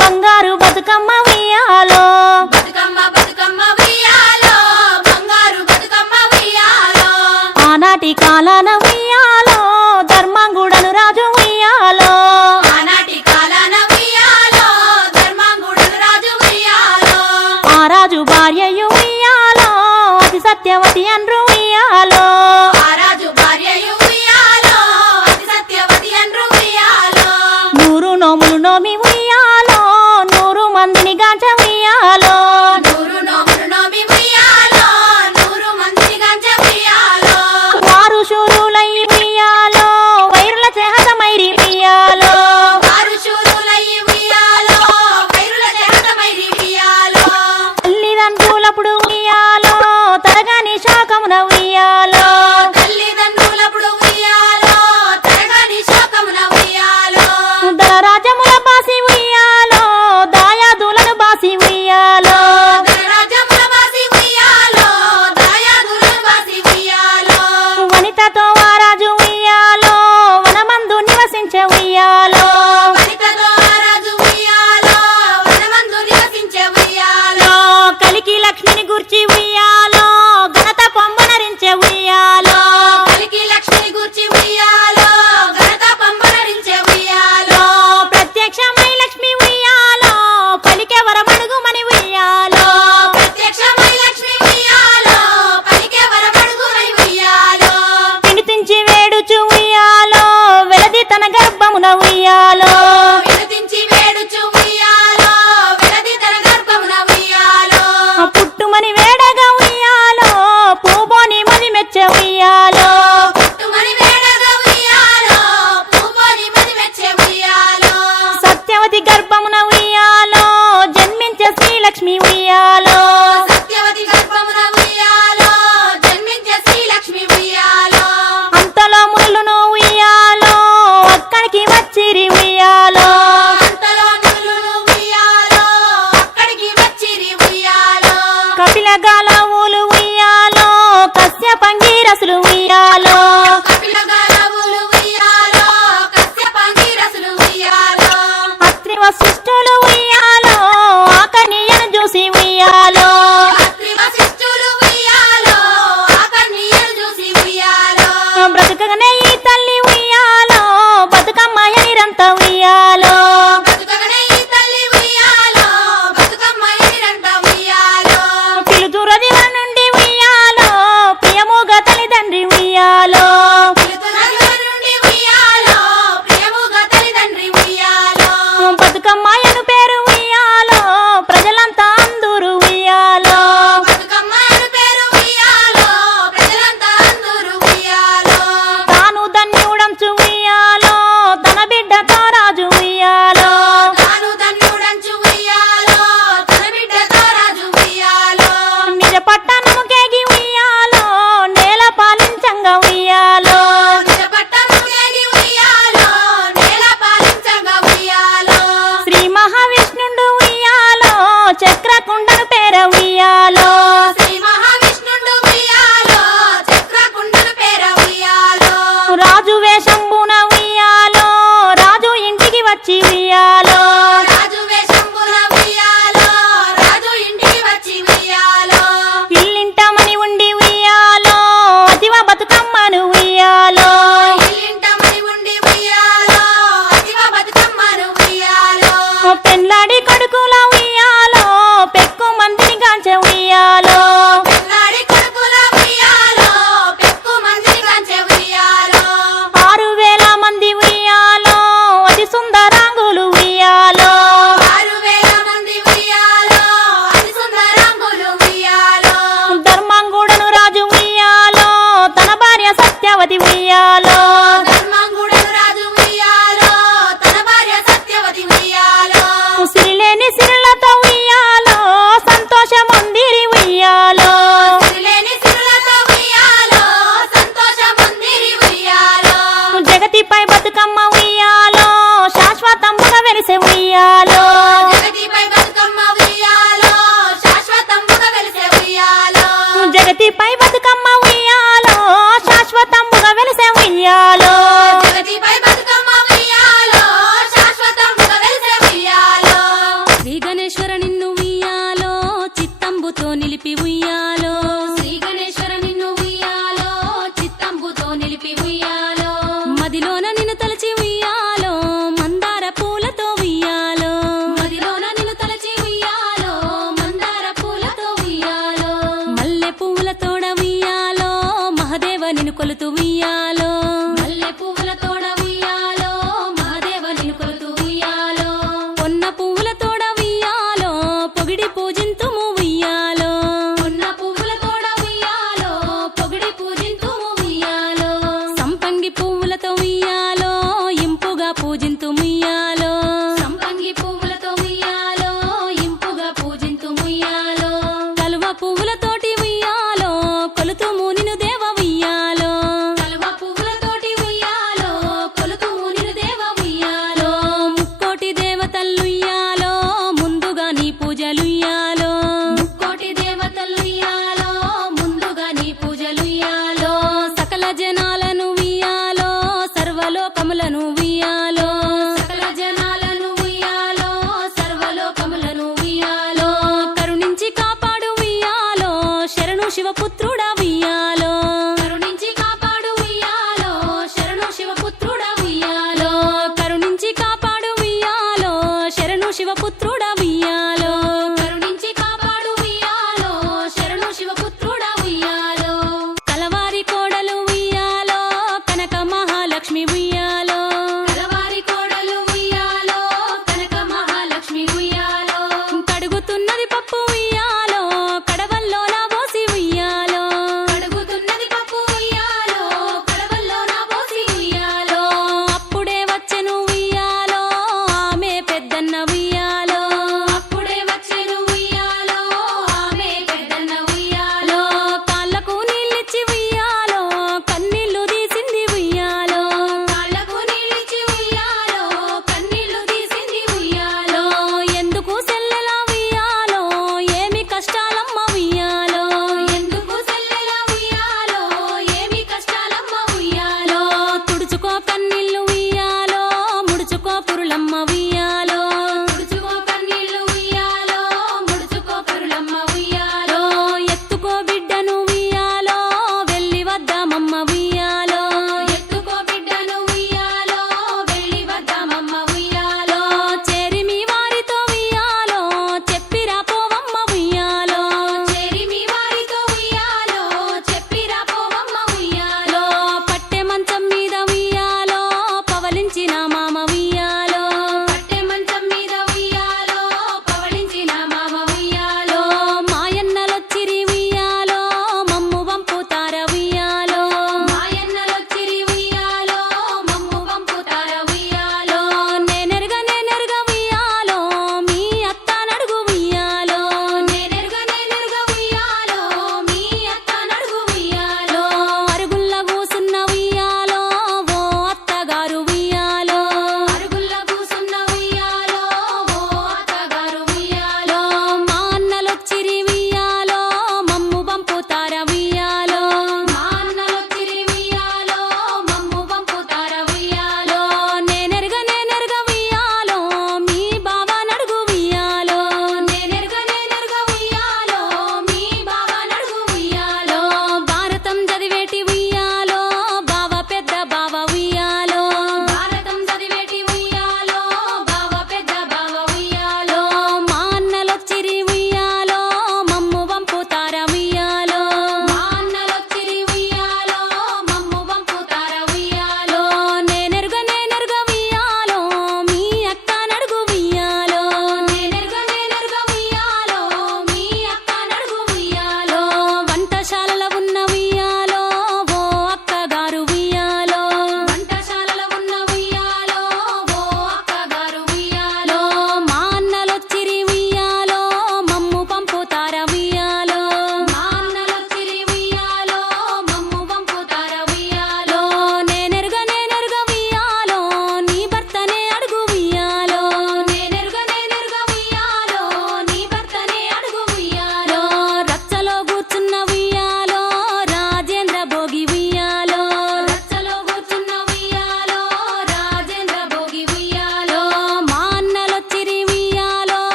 బంగారు బతుకమ్మ ఉయ్యాలో బతుకమ్మ బతుకమ్మ ఉయ్యాలో బంగారు బతుకమ్మ ఉయ్యాలో ఆనాటి కాలాన ఉయ్యాలో ధర్మంగుడను రాజు ఉయ్యాలో ఆనాటి కాలాన ఉయ్యాలో ధర్మాంగుడును రాజు ఉయ్యాలో ఆ రాజు భార్యయు ఉయ్యాలో అతి సత్యవతి అన్రు ఉయ్యాలో ఆ రాజు భార్యయు ఉయ్యాలో అతి సత్యవతి అన్రు ఉయ్యాలో 100 నోములు నోమి ఉయ్యాలో 100 మందిని గాంచ ఉయ్యాలో 100 నోములు నోమి ఉయ్యాలో 100 మందిని గంజ ఉయ్యాలో వారు శూరులై ఉయ్యాలో వైరుల చేహతమైరి ఉయ్యాలో వారు శూరులయ్యి ఉయ్యాలో వైరుల జహతమైరి ఉయ్యాలో తల్లిదండ్రులప్పుడు ఉయ్యాలో తరగాని శోకమున ఉయ్యాలో తల్లిదండ్రులప్పుడు ఉయ్యాలో తరగని శోకమున ఉయ్యాలో రాజముల బాసి ఉయ్యాలో దాయాదులను బాసి ఉయ్యాలో ధనరాజ్యముల వాసి ఉయ్యాలో దాయాదులను వాసి ఉయ్యాలో వనితతో వారాజు ఉయ్యాలో వనమందు నివసించే ఉయ్యాలో వనితతో ఆ రాజు ఉయ్యాలో వనమందు నివసించే ఉయ్యాలో కలికి లక్ష్మిని గుర్చి ఉయ్యాలో ఘనత పొంగునరించే ఉయ్యాలో కలికి లక్ష్మి గూర్చి ఉయ్యాలో ఘనత పంపనరించే ఉయ్యాలో ప్రత్యక్షమై లక్ష్మి ఉయ్యాలో పలికే వరమడుగుమని ఉయ్యాలో ప్రత్యక్షమై లక్ష్మి ఉయ్యాలో పలికే వరమడుగునై ఉయ్యాలో వినిపించి వేడుచు ఉయ్యాలో వెలది తన గర్భమున ఉయ్యాలో వినుతించి వేడుచు ఉయ్యాలో వెలది తన గర్భమున ఉయ్యాలో పుట్టుమని వేడగా ఉయ్యాలో పూబోని మది మెచ్చే ఉయ్యాలో పుట్టుమని వేడగా ఉయ్యాలో పూపోని మది మెచ్చే ఉయ్యాలో సత్యవతి గర్భమున ఉయ్యాలో జన్మించే శ్రీలక్ష్మి ఉయ్యాలో సత్యవతి గర్భమున ఉయ్యాలో జన్మించే శ్రీలక్ష్మి ఉయ్యాలో అంతలో మునులను ఉయ్యాలో అక్కడికి వచ్చిరి ఉయ్యాలో అంతలో నులులు ఉయ్యాలో అక్కడికి వచ్చిరి ఉయ్యాలో కపిల గాలవులు ఉయ్యాలో కశ్యపంగీరసులు ఉయ్యాలో కపిల గాలవులు ఉయ్యాలో కశ్యపాంగిరసులు ఉయ్యాలో అత్రి వశిష్ఠులు ఉయ్యాలో ఆకనియను చూసి ఉయ్యాలో ఉయ్యాలో శ్రీ మహావిష్ణుండు ఉయ్యాలో చక్రకుండను పేర ఉయ్యాలో రాజు వేషంబున ఉయ్యాలో రాజు ఇంటికి వచ్చి ఉయ్యాలో రాజు వేషంబున ఉయ్యాలో రాజు ఇంటికి వచ్చి ఉయ్యాలో ఇల్లింటమని ఉండి ఉయ్యాలో అతివ బతుకమ్మను ఉయ్యాలో ఇల్లింటమని ఉండి ఉయ్యాలో అతివ బతుకమ్మను ఉయ్యాలో పెండ్లాడి కొడుకుల ఉయ్యాలో పెక్కు మందిని గాంచె ఉయ్యాలో పెళ్ళాడి కొడుకుల ఉయ్యాలో పెక్కు మందిని కంచె ఉయ్యాలో 6,000 మంది ఉయ్యాలో అతి సుందరాంగులు ఉయ్యాలో 6,000 మంది ఉయ్యాలో అతి సుందరాంగులు ఉయ్యాలో ధర్మంగుడను రాజు ఉయ్యాలో తన భార్య సత్యవతి ఉయ్యాలో ధర్మంగుడను రాజు ఉయ్యాలో తన భార్య సత్యవతి ఉయ్యాలో సిరిలేని సిరులతో ఉయ్యాలో సంతోషమందిరి ఉయ్యాలో సిరిలేని సిరులతో ఉయ్యాలో సంతోషమందిరి ఉయ్యాలో జగతిపై బతుకమ్మ ఉయ్యాలో శాశ్వతంబుగా వెలిసే ఉయ్యాలో జగతిపై బతుకమ్మ ఉయ్యాలో శాశ్వతంబుగా వెలిసే ఉయ్యాలో జగతిపై బతుకమ్మ ఉయ్యాలో శాశ్వతంబుగా వెలిసే ఉయ్యాలో జగతిపై బతుకమ్మ ఉయ్యాలో శాశ్వతంబుగా వెలిసే ఉయ్యాలో శ్రీ గణేశ్వర నిన్ను ఉయ్యాలో చిత్తంబుతో నిలిపి ఉయ్యాలో శ్రీ గణేశ్వర నిన్ను ఉయ్యాలో చిత్తంబుతో నిలిపి ఉయ్యాలో మదిలోన నిన్ను తలచి ఉయ్యాలో మందార పూలతో ఉయ్యాలో మదిలోన నిన్ను తలచి ఉయ్యాలో మందార పూలతో ఉయ్యాలో మల్లె పువ్వుల తోడ ఉయ్యాలో మహదేవ నిన్ను కొలుతూ ఉయ్యాలో మల్లె పువ్వుల తోడ ఉయ్యాలో మహాదేవ నిన్ను కొలుతూ ఉయ్యాలో పొన్న పువ్వుల తోడ ఉయ్యాలో పొగిడి పూజింతుము ఉయ్యాలో ఉన్న పువ్వుల తోడ ఉయ్యాలో పొగిడి పూజింతుము ఉయ్యాలో సంపంగి పువ్వులతో ఉయ్యాలో ఇంపుగా పూజింతుము ఉయ్యాలో సంపంగి పువ్వులతో ఉయ్యాలో ఇంపుగా పూజింతుము ఉయ్యాలో కలువ పువ్వులతోటి ఉయ్యాలో కొలుతుము నిన్ను దేవ ఉయ్యాలో కలువ పువ్వులతోటి ఉయ్యాలో కొలుతుము నిన్ను దేవ ఉయ్యాలో ముక్కోటి దేవతలు ఉయ్యాలో ముందుగా నీ పూజలు ఉయ్యాలో కోటి దేవతలు ఉయ్యాలో ముందుగా నీ పూజలు ఉయ్యాలో సకల జనాలను ఉయ్యాలో సర్వలోకములను ఉయ్యాలో సకల జనాలను ఉయ్యాలో సర్వలోకములను ఉయ్యాలో కరుణించి కాపాడు ఉయ్యాలో శరణు శివపుత్రుడా ఉయ్యాలో కరుణించి కాపాడు ఉయ్యాలో శరణు శివపుత్రుడ ఉయ్యాలో కరుణించి కాపాడు ఉయ్యాలో శరణు శివపుత్రుడా ఉయ్యాలో కరుణించి కాపాడు ఉయ్యాలో శరణు శివపుత్రుడ ఉయ్యాలో కలవారి కోడలు ఉయ్యాలో కనక మహాలక్ష్మి ఉయ్యాలో కలవారి కోడలు ఉయ్యాలో కనక మహాలక్ష్మి ఉయ్యాలో కడుగుతున్నది పప్పు ఉయ్యాలో కడవల్లోన పోసి ఉయ్యాలో కడుగుతున్నది పప్పు ఉయ్యాలో కడవల్లో నా పోసి ఉయ్యాలో అప్పుడే వచ్చెను ఉయ్యాలో ఆమె పెద్దన్న ఉయ్యాలో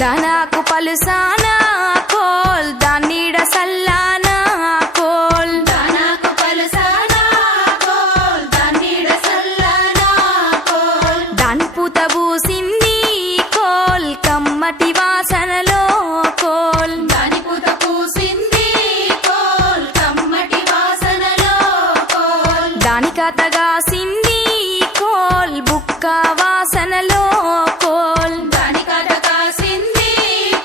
దానాకు పలుసానా కోల్ దాన్నీడ సల్లానా కోల్ దానాకు పలసానా కోల్ దాన్నీడ సల్లానా కోల్ దాని పూత పూసింది కోల్ కమ్మటి వాసనలో కోల్ దాని పూత పూసింది కోల్ కమ్మటి వాసనలో కోల్ దాని కథగాసింది కోల్ బుక్క వాసనలో కోల్ దాని కథ కాసింది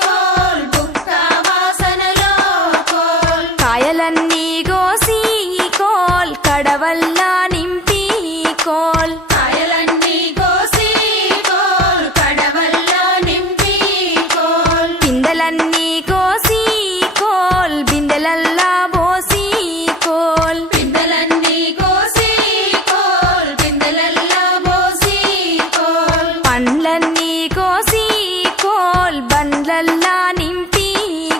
కోల్ బుక్క వాసనలో కోల్ కాయలన్నీ గోసి కోల్ కడవల్లా నింపి కోల్ కాయలన్నీ కోసి కోల్ కడవల్లో నింపి కోల్ పిందెలన్నీ కోసి కోల్ బిందెలల్లా పోసి కోల్ పిందెలన్నీ కోసి కోల్ పిందెలల్లో పోసి కోల్ పండ్లన్నీ కోసి కోల్ బండ్లల్లా నింపి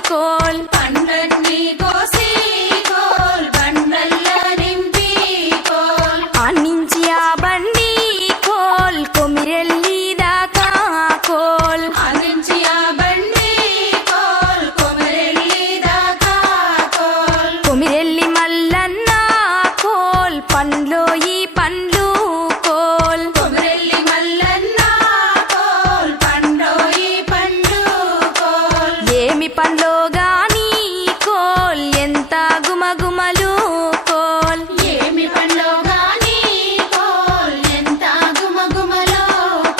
కోల్ పండ్లన్నీ కోసి కోల్ బండ్లల్లో నింపి కోల్ ఆనించి ఆ బండి కోల్ కొమిరెల్లి దాకా కోల్ అందించి ఆ బండి కోల్ కొమరెల్లి దాకా కోల్ కొమిరెల్లి మల్లన్న కోల్ పండ్లో ఈ పండ్లు కోల్ కొమరెల్లి మల్లన్న కోల్ పండోయి పండు కోల్ ఏమి పండ్లో గాని కోల్ ఎంత గుమగుమలు కోల్ ఏమి పండ్లో గాని కోల్ ఎంత గుమగుమలో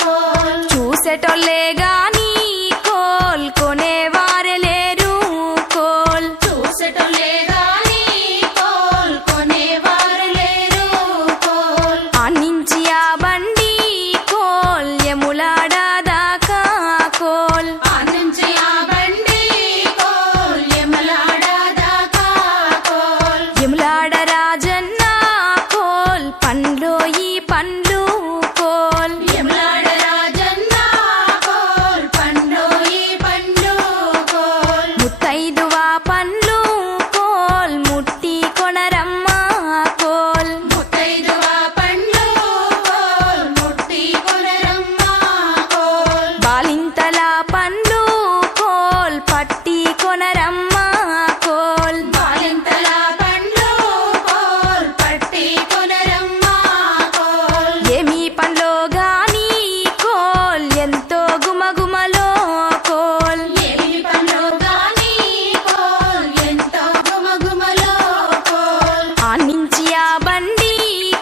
కోల్ చూసేటోళ్ళే గాని కోల్ కొనేవారే లేరు కోల్ చూసటోలే గాని కోల్ కొనేవారు లేరు కోల్ ఆనించి ఆ బండి కోల్ ఎములాడ దాకా కోల్ ఆనంచి ఆ బండి కోల్ యమలాడ దాకా కోల్ ఎములాడ రాజన్న కోల్ పండ్లో ఈ పండ్లు కోల్ యమలాడ రాజన్న కోల్ పండోయి పండు కోల్ ముత్తైదువా పండ్లు కోల్ ముట్టి కొనరమ్మ కోల్ ముత్తైదువ పండ్లు కోల్ ముట్టి కొనరమ్మ కోల్ బాలింతల పండ్లు కోల్ పట్టి కొనరమ్మ కోల్ బాలింతల పండ్లు కోల్ పట్టి కొనరమ్మ కోల్ ఏమి పండ్లో గాని కోల్ ఎంతో గుమగుమలో కోల్ ఏమి పండ్లో గాని కోల్ ఎంతో గుమగుమలో కోల్ ఆనించి ఆ బండి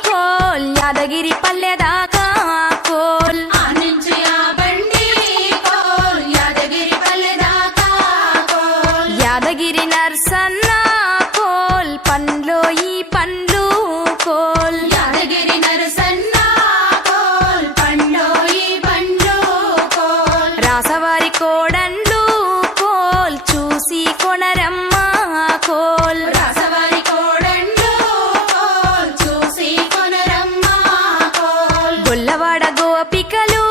కోల్ యాదగిరి పల్లె దాకా కోల్ ఆనించి ఆ బండి కోల్ యాదగిరి పల్లె దాకా కోల్ యాదగిరి నర్సన్న కోల్ పండ్లో ఈ పండ్లు కోల్ యాదగిరి నరసన్న కోల్ పండోయి పండు కోల్ రాసవారి కోడండ్లు కోల్ చూసి కొనరమ్మ కోల్ రాసవారి కోడండ్లు కోల్ చూసి కొనరమ్మ కోల్ గొల్లవాడ గోపికలు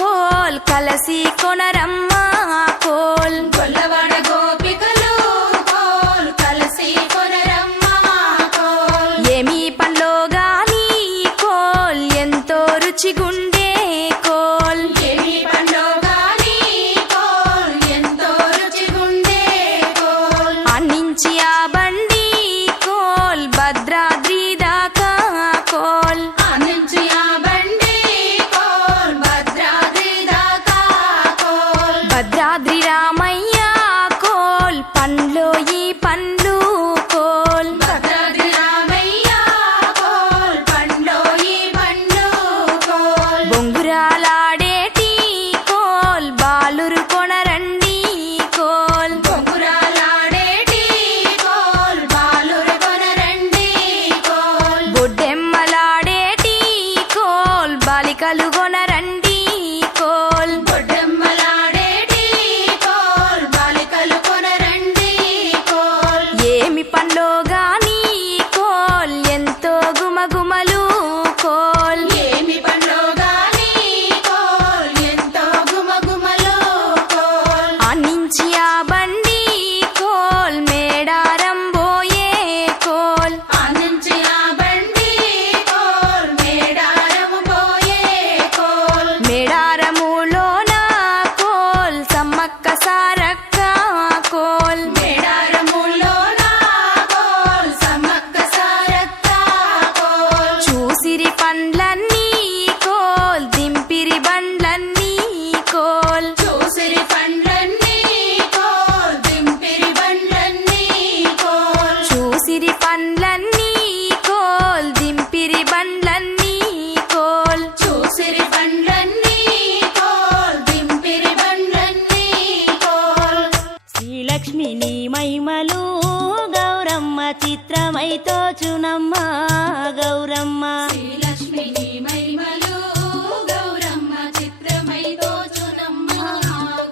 కోల్ కలసి కొనరమ్మ కోల్ గొల్లవాడ గోపికలు కోల్ కలిసి కొనరమ్మ కోల్ ఏమి పండ్లో గాని కోల్ ఎంతో రుచిగుండే కోల్ ఏమి పండ్లో గాని కోల్ ఎంతో రుచిగుండే కోల్ ఆనించి ఆ బండి కోల్ భద్రాద్రి దాకా కోల్ ఆనించి ఆ బండి కోల్ భద్రాద్రి దాకా కోల్ మహిమలు గౌరమ్మ చిత్రమై తోచునమ్మ గౌరమ్మ శ్రీలక్ష్మి నీ మహిమలు గౌరమ్మ చిత్రమై దోచునమ్మ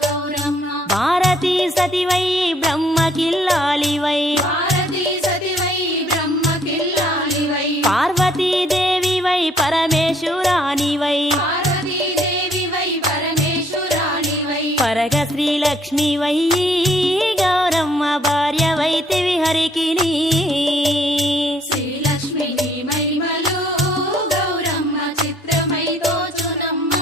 గౌరమ్మ భారతీ సతివై బ్రహ్మకిల్లాలివై భారతీ సతివై బ్రహ్మ కిల్లాలివై పార్వతీదేవివై పరమేశ్వరానివై పార్వతీదేవివై పరమేశ్వరానివై పరగ శ్రీలక్ష్మివై గౌరమ్మ భార్యవైతివి హరికిని శ్రీలక్ష్మి నీ మహిమలు గౌరమ్మ చిత్రమై దోచునమ్మ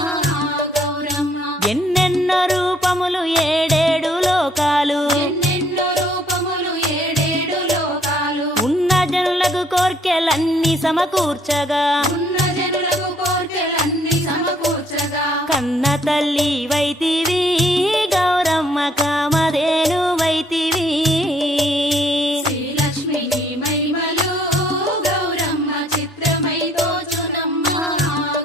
గౌరమ్మ ఎన్నెన్నో రూపములు ఏడేడు లోకాలు ఎన్నెన్నో రూపములు ఏడేడు లోకాలు ఉన్న జనులకు కోర్కెలన్నీ సమకూర్చగా ఉన్న జనులకు కోర్కెలన్నీ సమకూర్చగా కన్న తల్లి వైతివి గౌరమ్మ కామధేను వైతివి శ్రీలక్ష్మి నీ మహిమలు గౌరమ్మ చిత్రమై దోచునమ్మ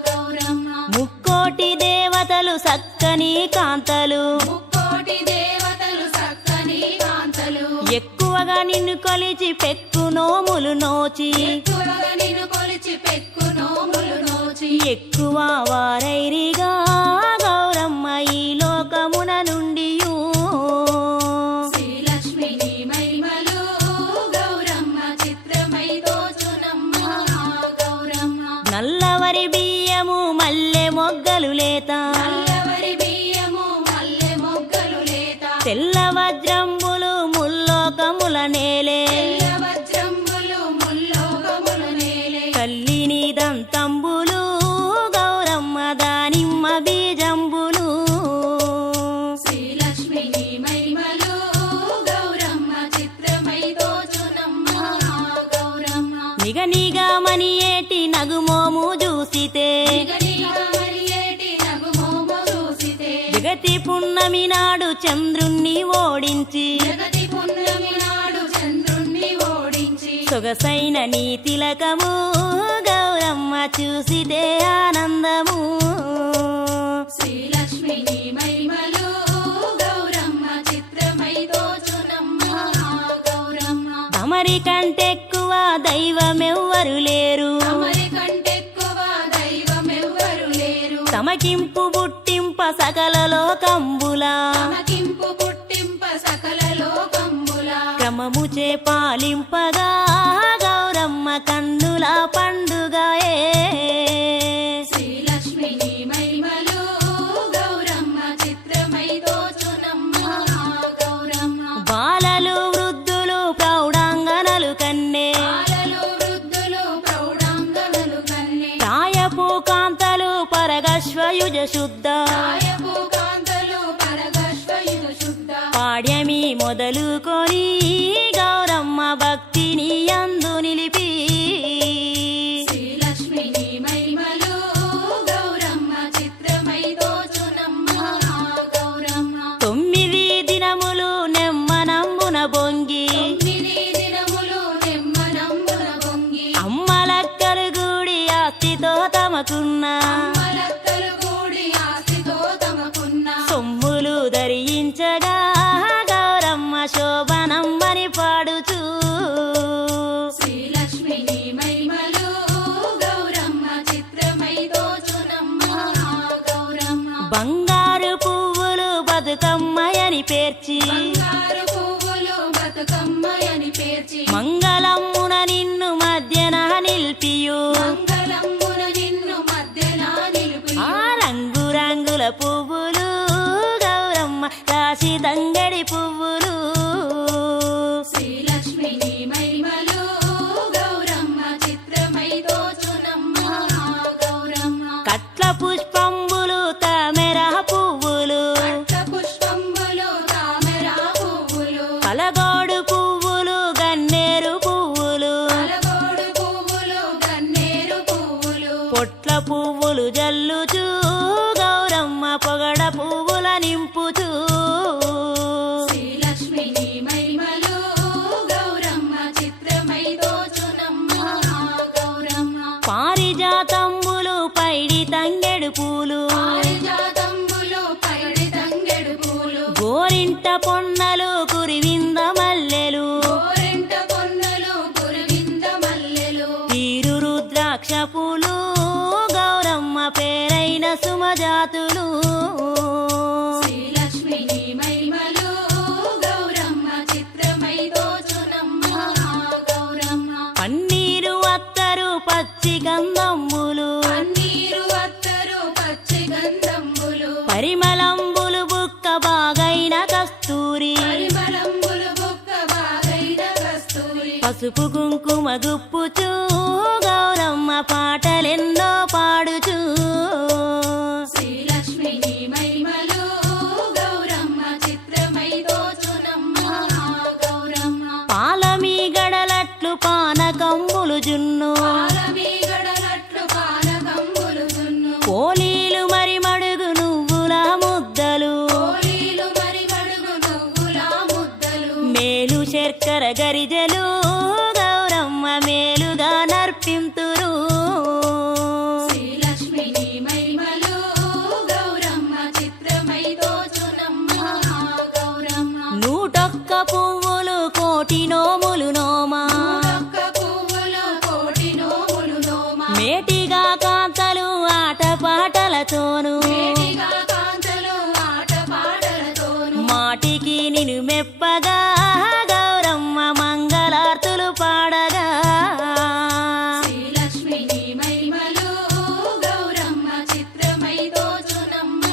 గౌరమ్మ ముక్కోటి దేవతలు సక్కని కాంతలు ముక్కోటి దేవతలు సక్కని కాంతలు ఎక్కువగా నిన్ను కొలిచి పెక్కు నోములు నోచి ఎక్కువగా నిన్ను కొలిచి పెక్కు నోములు నోచి ఎక్కువ వారైరిగా గౌరమ్మ ఈ లోకమున నుండి శ్రీలక్ష్మి నీ మహిమలు గౌరమ్మ చిత్రమై దోచునమ్మ గౌరమ్మ నల్లవరి బియ్యము మల్లె మొగ్గలు లేత నల్లవరి బియ్యము మల్లె మొగ్గలు లేత తెల్ల వజ్రంబులు ముల్లోకముల నేలే తెల్ల వజ్రంబులు ముల్లోకములు నేలే కల్లిని దంతంబులు గౌరమ్మ దానిమ్మ బీజంబులు శ్రీలక్ష్మి నీ మహిమలు గౌరమ్మ చిత్రమై దోచునమ్మ గౌరమ్మ నిగనిగమని ఏటి నగుమోము చూసితే నిగనిగా మరి ఏటి నగుమోము చూసితే జగతి పున్నమి నాడు చంద్రుణ్ణి ఓడించి జగతి పున్నమి నాడు చంద్రుణ్ణి ఓడించి సొగసైన నీ తిలకము గౌరమ్మ చూసితే ఆనందము శ్రీలక్ష్మి నీ మహిమలు గౌరమ్మ చిత్రమై దోచునమ్మ గౌరమ్మ తమరి కంటెక్కువ దైవమెవ్వరు లేరు అమరి కంటెక్కువ దైవమెవ్వరు లేరు తమకింపు బుట్టింప సకల లోకంబులా తమకింపు పుట్టింప సకల లోకంబుల క్రమముచే పాలింపగా గౌరమ్మ కన్నుల పండుగయే శ్రీలక్ష్మి నీ మహిమలు గౌరమ్మ చిత్రమై దోచునమ్మ గౌరమ్మ బాలలు వృద్ధులు ప్రౌఢాంగనలు కన్నే బాలలు వృద్ధులు ప్రౌఢాంగనలు కన్నే రాయపు కాంతలు పరగశ్వయుజ శుద్ధ రాయపు కాంతలు పరగశ్వయుగ శుద్ధ పాడ్యమి మొదలుకొని గౌరమ్మ భక్తిని అందు నిలిపి శ్రీలక్ష్మి నీ మహిమలు గౌరమ్మ చిత్రమై దోచునమ్మ గౌరమ్మ 9 దినములు నెమ్మనంబున బొంగి 9 దినములు నెమ్మనంబున బొంగి అమ్మలక్కలు గూడి ఆస్తితో తమకున్న అమ్మలక్కలు కూడి ఆస్తితో తమకున్న సొమ్ములు ధరించగా గౌరమ్మ శోభనమ్మని పాడుచూ శ్రీలక్ష్మి నీ మహిమలు గౌరమ్మ చిత్రమై దోచునమ్మ గౌరమ్మ బంగారు పువ్వులు బతుకమ్మయని పేర్చి బంగారు పువ్వులు బతుకమ్మయని పేర్చి మంగళమ్మున నిన్ను మధ్యన నిల్పియు మంగళమ్మున నిన్ను మధ్యన నిలిపి ఆ రంగు రంగుల పువ్వులు గౌరమ్మ రాశి దంగడి పువ్వులు శ్రీలక్ష్మి నీ మహిమలు గౌరమ్మ చిత్రమై దోచునమ్మ గౌరమ్మ కట్ల పుష్పంబులు తామెర పువ్వులు పట్ట పుష్పంబులు తామర పువ్వులు కలగోడు పువ్వులు గన్నేరు పువ్వులు అలగోడు పువ్వులు గన్నేరు పువ్వులు పొట్ల పువ్వులు జల్లుచూ గౌరమ్మ పొగడ పువ్వుల నింపుచూ శ్రీలక్ష్మి నీ మహిమలు గౌరమ్మ చిత్రమై దోచునమ్మ గౌరమ్మ పారిజాతంబులు పైడి తంగెడు పూలు పారిజాతంబులు పైడి తంగెడు పూలు గోరింట పొన్నలు కురివింద మల్లె పసుపు కుంకుమ గుప్పుచూ గౌరమ్మ పాటలెన్నో పాడుచూ శ్రీలక్ష్మి నీ మహిమలు గౌరమ్మ చిత్రమై దోచునమ్మ గౌరమ్మ పాలమీ గడలట్లు పానకంబులు జున్ను పాలమీగడలట్లు పానకంబులు దున్ను పోలీలు మరి మడుగు నువ్వుల ముద్దలు పోలీలు మరి మడుగు నువ్వుల ముద్దలు మేలు శర్కర గరిజలు గౌరమ్మ మేలుగా నర్పింతురు శ్రీలక్ష్మి నీ మహిమలు గౌరమ్మ చిత్రమై దోచునమ్మ గౌరమ్మ నూటొక్క పువ్వులు కోటి నోములు నోమా ఒక్క పువ్వులు కోటి నోములు నోమ మేటిగా కాంతలు ఆటపాటలతోను వేడిగా కాంతలు ఆట పాటలతోను మాటికి నిన్ను మెప్పగా గౌరమ్మ మంగళార్తులు పాడగా శ్రీలక్ష్మి నీ మహిమలు గౌరమ్మ చిత్రమై దోచునమ్మ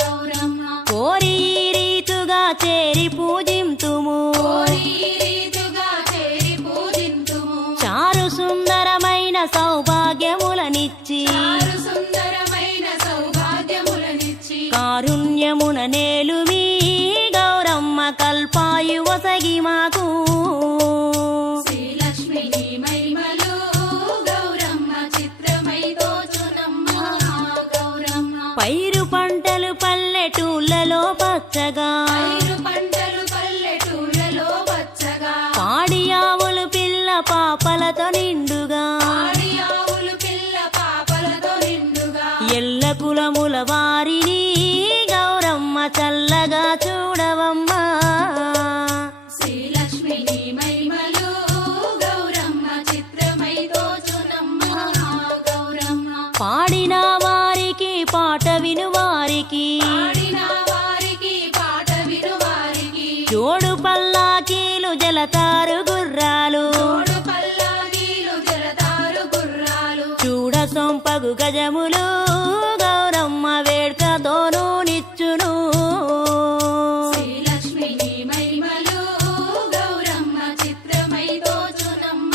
గౌరమ్మ కోరి ఈ రీతుగా చేరి పూజింతుము కోరి రీతుగా చేరి పూజింతుము చారు సుందరమైన సౌభాగ్యములనిచ్చి చారు సుందరమైన సౌభాగ్యములనిచ్చి కారుణ్యమున నేలుమి గౌరమ్మ కల్పాయు వసగి మాకు శ్రీలక్ష్మి నీ మహిమలు గౌరమ్మ చిత్రమై దోచునమ్మ గౌరమ్మ పైరు పంటలు పల్లెటూళ్ళలో పచ్చగా పైరు పంటలు పల్లెటూళ్ళలో పచ్చగా పాడి ఆవులు పిల్ల పాపలతో నిండుగా ఆడి ఆవులు పిల్ల పాపలతో నిండుగా ఎల్ల కులముల వారిని గౌరమ్మ చల్లగా చూడవమ్మా శ్రీలక్ష్మి నీ మహిమలు గౌరమ్మ చిత్రమై దోచునమ్మ గౌరమ్మ పాడిన వారికి పాట విను వారికి ఆడిన వారికి పాట విను వారికి జోడు పల్లాకీలు జలతారు గుర్రాలు తోడు పల్లాగీలు జలతారు గుర్రాలు చూడ సొంపగు గజములు గౌరమ్మ వేడ్కతోనూ నిచ్చును శ్రీలక్ష్మి నీ మహిమలు గౌరమ్మ చిత్రమై దోచునమ్మ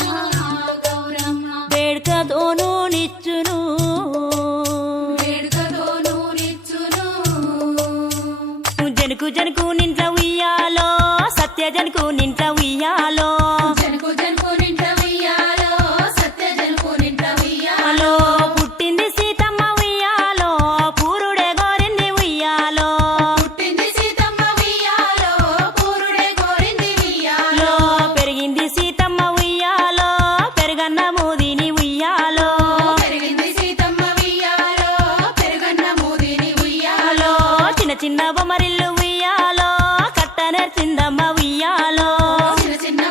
గౌరమ్మ వేడ్కతోనూ నిచ్చును వేడుకతోనూ నిచ్చును జనకు జనకు నింట్ల ఉయ్యాలో సత్య జనకు నింట్ల ఉయ్యాలో జనకు జనకు నింట ఉయ్యాలో సత్య జనకు నింట ఉయ్యాలో హలో పుట్టింది సీతమ్మ ఉయ్యాలో పూరుడే గోరింది ఉయ్యాలో పుట్టింది సీతమ్మ ఉయ్యాలో పూరుడే కోరింది ఉయ్యాలో లో పెరిగింది సీతమ్మ ఉయ్యాలో పెరుగన్న మోదిని ఉయ్యాలో పెరిగింది సీతమ్మ ఉయ్యాలో పెరుగన్న మూదిని ఉయ్యాలో హలో చిన్న చిన్న బొమ్మరిల్లు ఉయ్యాలో కట్ట నేర్చిందమ్మ ఉయ్యాలో చిన్న చిన్న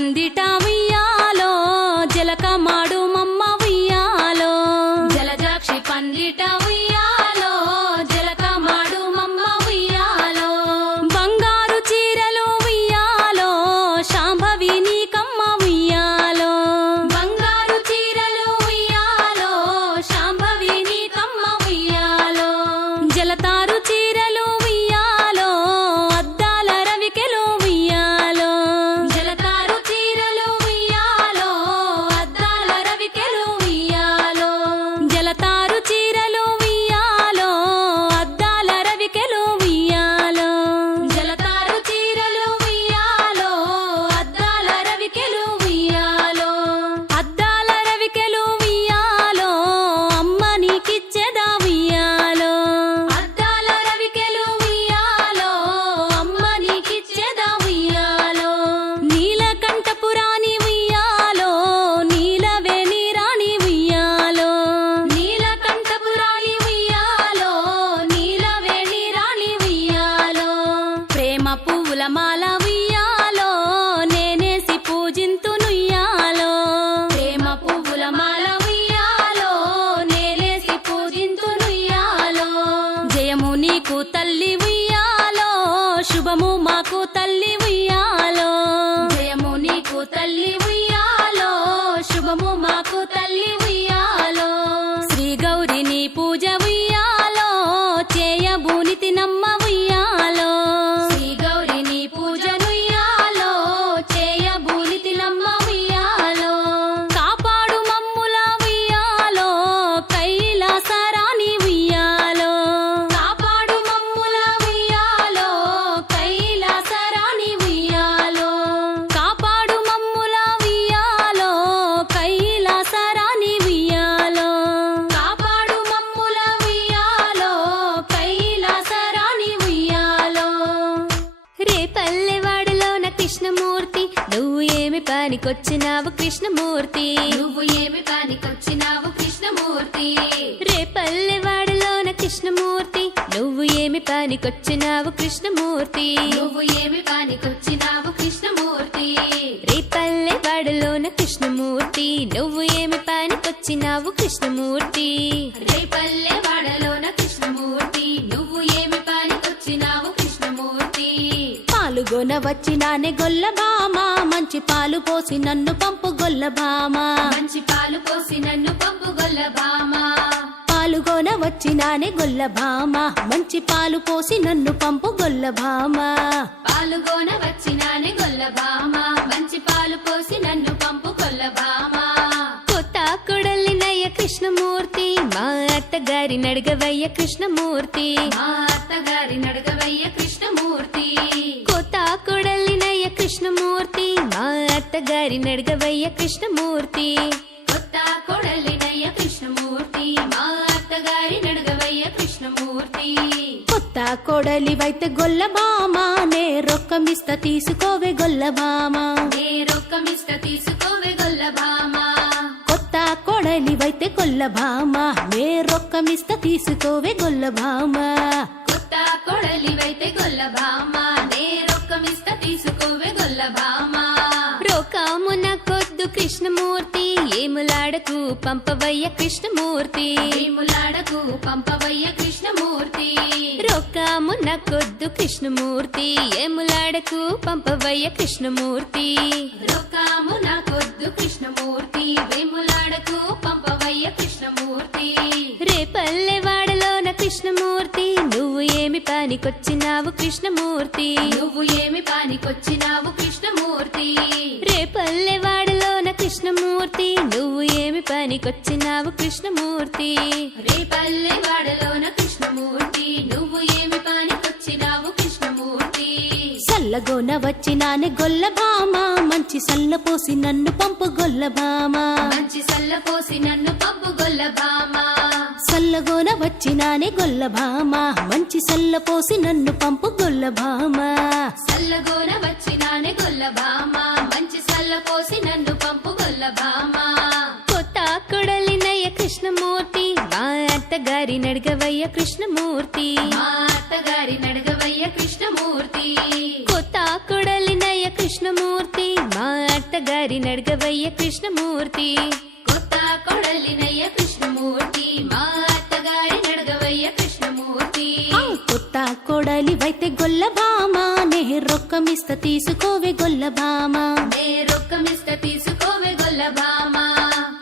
పందిట ఉయ్యాలో జలక మాడు మమ్మ ఉయ్యాలో జలజాక్షి పందిట ఉయ్యాలో జలక మాడు మమ్మ ఉయ్యాలో బంగారు చీరలు ఉయ్యాలో శాంభవి నీకమ్మ ఉయ్యాలో బంగారు చీరలు ఉయ్యాలో శాంభవి నీకమ్మ ఉయ్యాలో జలతారు చీరలు ఉయ్యాలో అద్దాల రవికెలు ఉయ్యాలో జలతారు చీరలు ఉయ్యాలో అద్దాల రవికెలు ఉయ్యాలో జలతారు చీరలు ఉయ్యాలో అద్దాల రవికెలు ఉయ్యాలో జలతారు చీరలు ఉయ్యాలో అద్దాల రవికెలు ఉయ్యాలో అద్దాల రవికెలు ఉయ్యాలో అమ్మ నీకిచ్చేదా ఉయ్యాలో అద్దాల రవికెలు ఉయ్యాలో అమ్మ నీకిచ్చేదా ఉయ్యాలో నీలకంఠపురాణి ఉయ్యాలో నీలవేణి రాణి ఉయ్యాలో నీలకంఠపురాణి ఉయ్యాలో నీలవేణి రాణి ఉయ్యాలో ప్రేమ పువ్వుల మాల ఉయ్యాలో నేనేసి పూజింతునుయ్యాలో ప్రేమ పువ్వుల మాల ఉయ్యాలో నేనేసి పూజింతునుయ్యాలో జయము నీకు తల్లి ఉయ్యాలో శుభము మాకు తల్లి ఉయ్యాలో జయము నీకు తల్లి ఉయ్యాలో శుభము మాకు తల్లి ఉయ్యాలో శ్రీ గౌరి నీ పూజ ఉయ్యాలో చేయబూనితి నమ్మ ఉయ్యాలో శ్రీ గౌరి నీ పూజ నుయ్యాలో చేయబూనితి నమ్మ ఉయ్యాలో కాపాడు మమ్ముల ఉయ్యాలో కైలాసరాణి ఉయ్యాలో కాపాడు మమ్ముల ఉయ్యాలో కైలాసరాణి ఉయ్యాలో కాపాడు మమ్ముల ఉయ్యాలో కైలాసరాణి ఉయ్యాలో కాపాడు మమ్ముల ఉయ్యాలో కైలాసరాణి ఉయ్యాలో రే పల్లెవాడలోన కృష్ణమూర్తి నువ్వు ఏమి పనికొచ్చినావు కృష్ణమూర్తి నువ్వు ఏమి పనికొచ్చినావు కృష్ణమూర్తి రే పల్లెవాడలోన కృష్ణమూర్తి నువ్వు ఏమి పనికొచ్చినావు కృష్ణమూర్తి నువ్వు ఏమి పనికొచ్చినావు కృష్ణమూర్తి రే పల్లెవాడలోన కృష్ణమూర్తి నువ్వు ఏమి పనికొచ్చినావు కృష్ణమూర్తి రే పల్లెవాడలోన కృష్ణమూర్తి నువ్వు ఏమి పనికొచ్చినావు కృష్ణమూర్తి పాలుగొన వచ్చినానే గొల్లభామ మంచి పాలు పోసి నన్ను పంపు గొల్లభామ మంచి పాలు పోసి నన్ను పంపు గొల్లభామ పాలుగొన వచ్చినానే గొల్లభామ మంచి పాలు పోసి నన్ను పంపు గొల్లభామ పాలుగొన వచ్చినానే గొల్లభామ మంచి పాలు పోసి నన్ను పంపు గొల్లభామ కొత్త కొడలినయ్య కృష్ణమూర్తి మా అత్తగారి నడగవయ్య కృష్ణమూర్తి మా అత్తగారి నడగవయ్య కృష్ణమూర్తి కొత్త కొడలినయ్య కృష్ణమూర్తి మా అత్తగారి నడగవయ్య కృష్ణమూర్తి కొత్త కొడలినయ్య కృష్ణమూర్తి మా అత్తగారి నడగవయ్య కృష్ణమూర్తి కొత్త కొడలివైతే గొల్లభామ నే రొక్కమిస్త తీసుకోవే గొల్లభామ నే రొక్కమిస్త తీసుకోవే గొల్లభామ కొత్త కొడలివైతే గొల్లభామ నే రొక్కమిస్త తీసుకోవే గొల్లభామ కొత్త కొడలివైతే గొల్లభామ నే రొక్కమిస్త తీసుకోవే గొల్లభామ రోకామున కొద్దు కృష్ణమూర్తి ఏములాడకు పంపవయ్య కృష్ణమూర్తి ఏములాడకు పంపవయ్య కృష్ణమూర్తి రోకామున కొద్దు కృష్ణమూర్తి ఏములాడకు పంపవయ్య కృష్ణమూర్తి రోకామున కొద్దు కృష్ణమూర్తి వేములాడకు పంపవయ్య కృష్ణమూర్తి రే పల్లెవాడలోన కృష్ణమూర్తి నువ్వు ఏమి పనికొచ్చినావు కృష్ణమూర్తి నువ్వు ఏమి పనికొచ్చినావు కృష్ణమూర్తి రే పల్లెవాడలోన కృష్ణమూర్తి నువ్వు ఏమి పనికొచ్చినావు కృష్ణమూర్తి రే పల్లెవాడలోన కృష్ణమూర్తి నువ్వు ఏమి పనికొచ్చినావు కృష్ణమూర్తి సల్లగోన వచ్చినానే గొల్లభామ మంచి సల్ల పోసి నన్ను పంపు గొల్లభామ మంచి సల్ల పోసి నన్ను పంపు గొల్లభామ సల్లగోన వచ్చినానే గొల్లభామ మంచి సల్ల పోసి నన్ను పంపు గొల్లభామ సల్లగోన వచ్చినానే గొల్లభామ మంచి సల్ల పోసి నన్ను పంపు గొల్లభామ కొత్త కొడలినయ్య కృష్ణమూర్తి మా అత్తగారి నడగవయ్య కృష్ణమూర్తి మా అత్తగారి నడగవయ్య కృష్ణమూర్తి కొత్త కొడలినయ్య కృష్ణమూర్తి మా అత్తగారి నడగవయ్య కృష్ణమూర్తి కొత్త కొడలినయ్య కృష్ణమూర్తి మా అత్తగారి నడగవయ్య కృష్ణమూర్తి కొత్త కొడలి వైతే గొల్ల భామ నే రొక్కమిస్త తీసుకోవే గొల్ల భామ నే రొక్కమిస్త తీసుకోవే గొల్ల భామ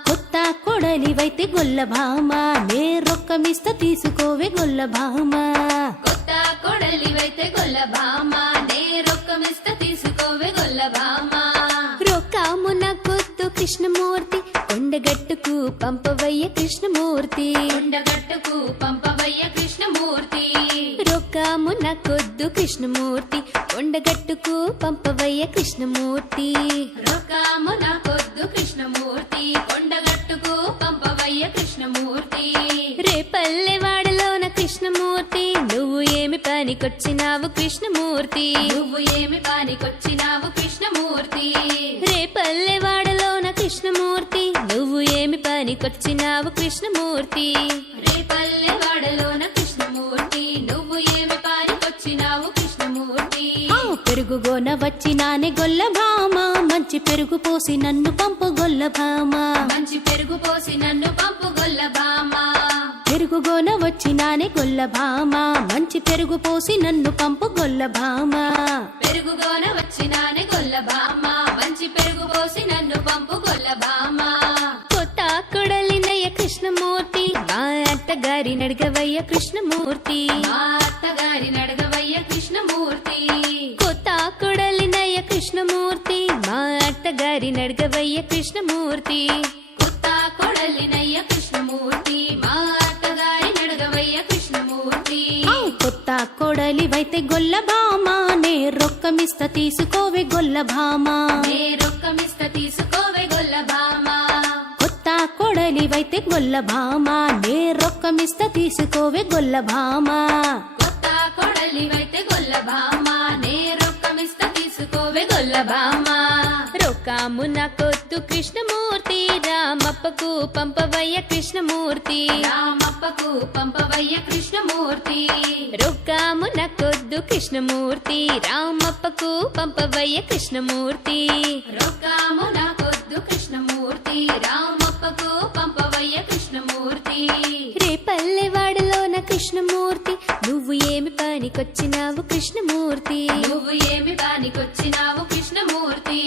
కొత్త కొడలి వైతే గొల్ల భామ నే రొక్కమిస్త తీసుకోవే గొల్ల భామ కొత్త కొడలివైతే గొల్ల భామ నే రొక్కమిస్త తీసుకోవే గొల్ల భామ రొక్కమున కొత్తు కృష్ణమూర్తి కొండగట్టుకు పంపవయ్య కృష్ణమూర్తి కొండగట్టుకు పంపవయ్య కృష్ణమూర్తి రొక్కమున కొద్దు కృష్ణమూర్తి కొండగట్టుకు పంపవయ్య కృష్ణమూర్తి రొక్కము నా కొద్దు కృష్ణమూర్తి కొండగట్టుకు పంపవయ్య కృష్ణమూర్తి రేపల్లెవాడలోన కృష్ణమూర్తి నువ్వు ఏమి పనికొచ్చినావు కృష్ణమూర్తి నువ్వు ఏమి పానికొచ్చినావు కృష్ణమూర్తి రేపల్లెవాడలోన కృష్ణమూర్తి నువ్వు ఏమి పనికొచ్చినావు కృష్ణమూర్తి రేపల్లె వాడలోన కృష్ణమూర్తి నువ్వు ఏమి పానికొచ్చినావు కృష్ణమూర్తి పెరుగుగోన వచ్చినానే గొల్ల భామ మంచి పెరుగు పోసి నన్ను పంపు గొల్ల భామ మంచి పెరుగు పోసి నన్ను పంపు గొల్ల భామ పెరుగుగోన వచ్చినానే గొల్ల భామ మంచి పెరుగు పోసి నన్ను పంపు గొల్ల భామ పెరుగుగోన వచ్చినానే గొల్ల భామ మంచి పెరుగు పోసి నన్ను పంపు గొల్ల భామ కొత్త కొడలినయ్య కృష్ణమూర్తి మా అత్తగారి నడగవయ్య కృష్ణమూర్తి మా అత్తగారి నడగవయ్య కృష్ణమూర్తి కొత్త కొడలినయ్య కృష్ణమూర్తి మా అత్తగారి నడగవయ్య కృష్ణమూర్తి కొత్త కొడలినయ్య కృష్ణమూర్తి మా అత్తగారి నడగవయ్య కృష్ణమూర్తి కొత్త కొడలి వైతే గొల్ల భామ నే రొక్కమిస్త తీసుకోవే గొల్ల భామ నే రొక్కమిస్త తీసుకోవే గొల్ల భామ కొత్త కొడలి వైతే గొల్ల భామ నే రొక్కమిస్త తీసుకోవే గొల్ల భామ కొత్త కొడలివైతే గొల్ల భామ నే రొక్కమిస్త తీసుకోవే గొల్ల భామ రొక్కమున కొత్తు కృష్ణమూర్తి రామప్పకు పంపవయ్య కృష్ణమూర్తి రామప్పకు పంపవయ్య కృష్ణమూర్తి రొక్కమున కొద్దు కృష్ణమూర్తి రామప్పకు పంపవయ్య కృష్ణమూర్తి రొక్కము నా కొద్దు కృష్ణమూర్తి రామప్పకు పంపవయ్య కృష్ణమూర్తి రేపల్లెవాడలోన కృష్ణమూర్తి నువ్వు ఏమి పనికొచ్చినావు కృష్ణమూర్తి నువ్వు ఏమి పానికొచ్చినావు కృష్ణమూర్తి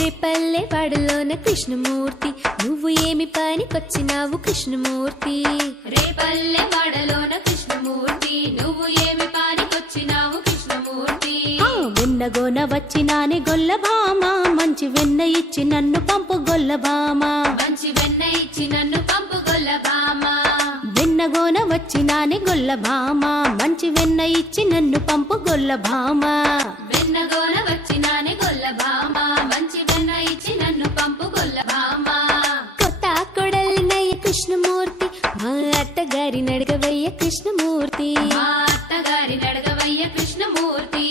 రేపల్లెవాడలోన కృష్ణమూర్తి నువ్వు ఏమి పనికొచ్చినావు కృష్ణమూర్తి రేపల్లె వాడలోన కృష్ణమూర్తి నువ్వు ఏమి పానికొచ్చినావు కృష్ణమూర్తి వెన్నగోన వచ్చినానే గొల్ల భామ మంచి వెన్న ఇచ్చి నన్ను పంపు గొల్ల భామ మంచి వెన్న ఇచ్చి నన్ను పంపు గొల్ల భామ వెన్నగోన వచ్చినానే గొల్ల భామ మంచి వెన్న ఇచ్చి నన్ను పంపు గొల్ల భామ వెన్నగోన వచ్చినానే గొల్ల భామ మంచి వెన్న ఇచ్చి నన్ను పంపు గొల్ల భామ కొత్త కొడలినయ్య కృష్ణమూర్తి మా అత్తగారి నడగవయ్య కృష్ణమూర్తి మా అత్తగారి నడగవయ్య కృష్ణమూర్తి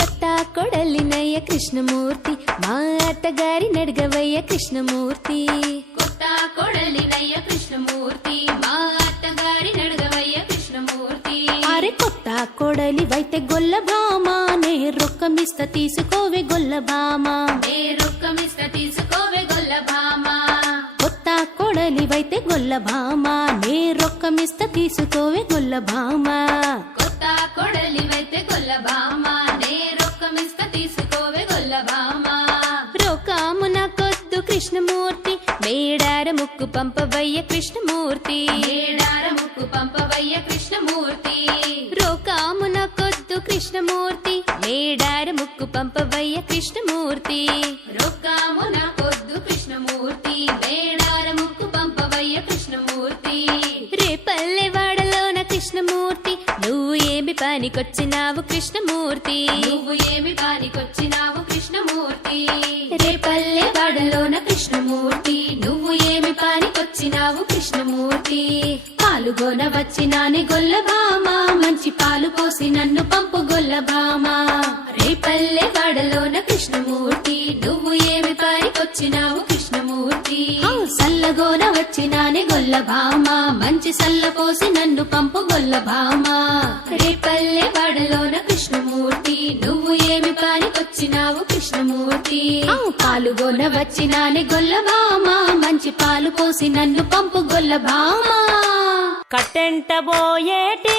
కొత్త కొడలినయ్య కృష్ణమూర్తి మా అత్తగారి నడగవయ్య కృష్ణమూర్తి కొత్త కొడలినయ్య కృష్ణమూర్తి మా అత్తగారి నడగవయ్య కృష్ణమూర్తి అరే కొత్త కొడలి వైతే గొల్ల భామ నే రొక్కమిస్త తీసుకోవే గొల్ల భామ నే రొక్కమిస్త తీసుకోవే గొల్ల భామ కొత్త కొడలి వైతే గొల్ల భామ నే రొక్కమిస్త తీసుకోవే గొల్ల భామ కొత్త కొడలివైతే గొల్ల భామ నే రొక్కమిస్త తీసుకోవే గొల్ల భామ రొక్కమున కొద్దు కృష్ణమూర్తి మేడార ముక్కు పంపవయ్య కృష్ణమూర్తి ఏడార ముక్కు పంపవయ్య కృష్ణమూర్తి రొక్కమున కొద్దు కృష్ణమూర్తి మేడార ముక్కు పంపవయ్య కృష్ణమూర్తి రొక్కము నా కొద్దు కృష్ణమూర్తి మేడార ముక్కు పంపవయ్య కృష్ణమూర్తి రేపల్లెవాడలోన కృష్ణమూర్తి నువ్వు ఏమి పనికొచ్చినావు కృష్ణమూర్తి నువ్వు ఏమి పానికొచ్చినావు కృష్ణమూర్తి రేపల్లె వాడలోన కృష్ణమూర్తి నువ్వు ఏమి పానికొచ్చినావు కృష్ణమూర్తి పాలుగొన వచ్చినానే గొల్ల భామ మంచి పాలు పోసి నన్ను పంపు గొల్ల భామ రేపల్లె వాడలోన కృష్ణమూర్తి నువ్వు ఏమి పానికొచ్చినావు కృష్ణమూర్తి పాలుగోన వచ్చినాని గొల్ల భామ మంచి సల్ల పోసి నన్ను పంపు గొల్ల భామ రేపల్లె వాడలోన కృష్ణమూర్తి నువ్వు ఏమి పానికొచ్చినావు కృష్ణమూర్తి పాలుగోన వచ్చినాని గొల్ల భామ మంచి పాలు పోసి నన్ను పంపు గొల్ల భామ కట్టెంట బోయేటి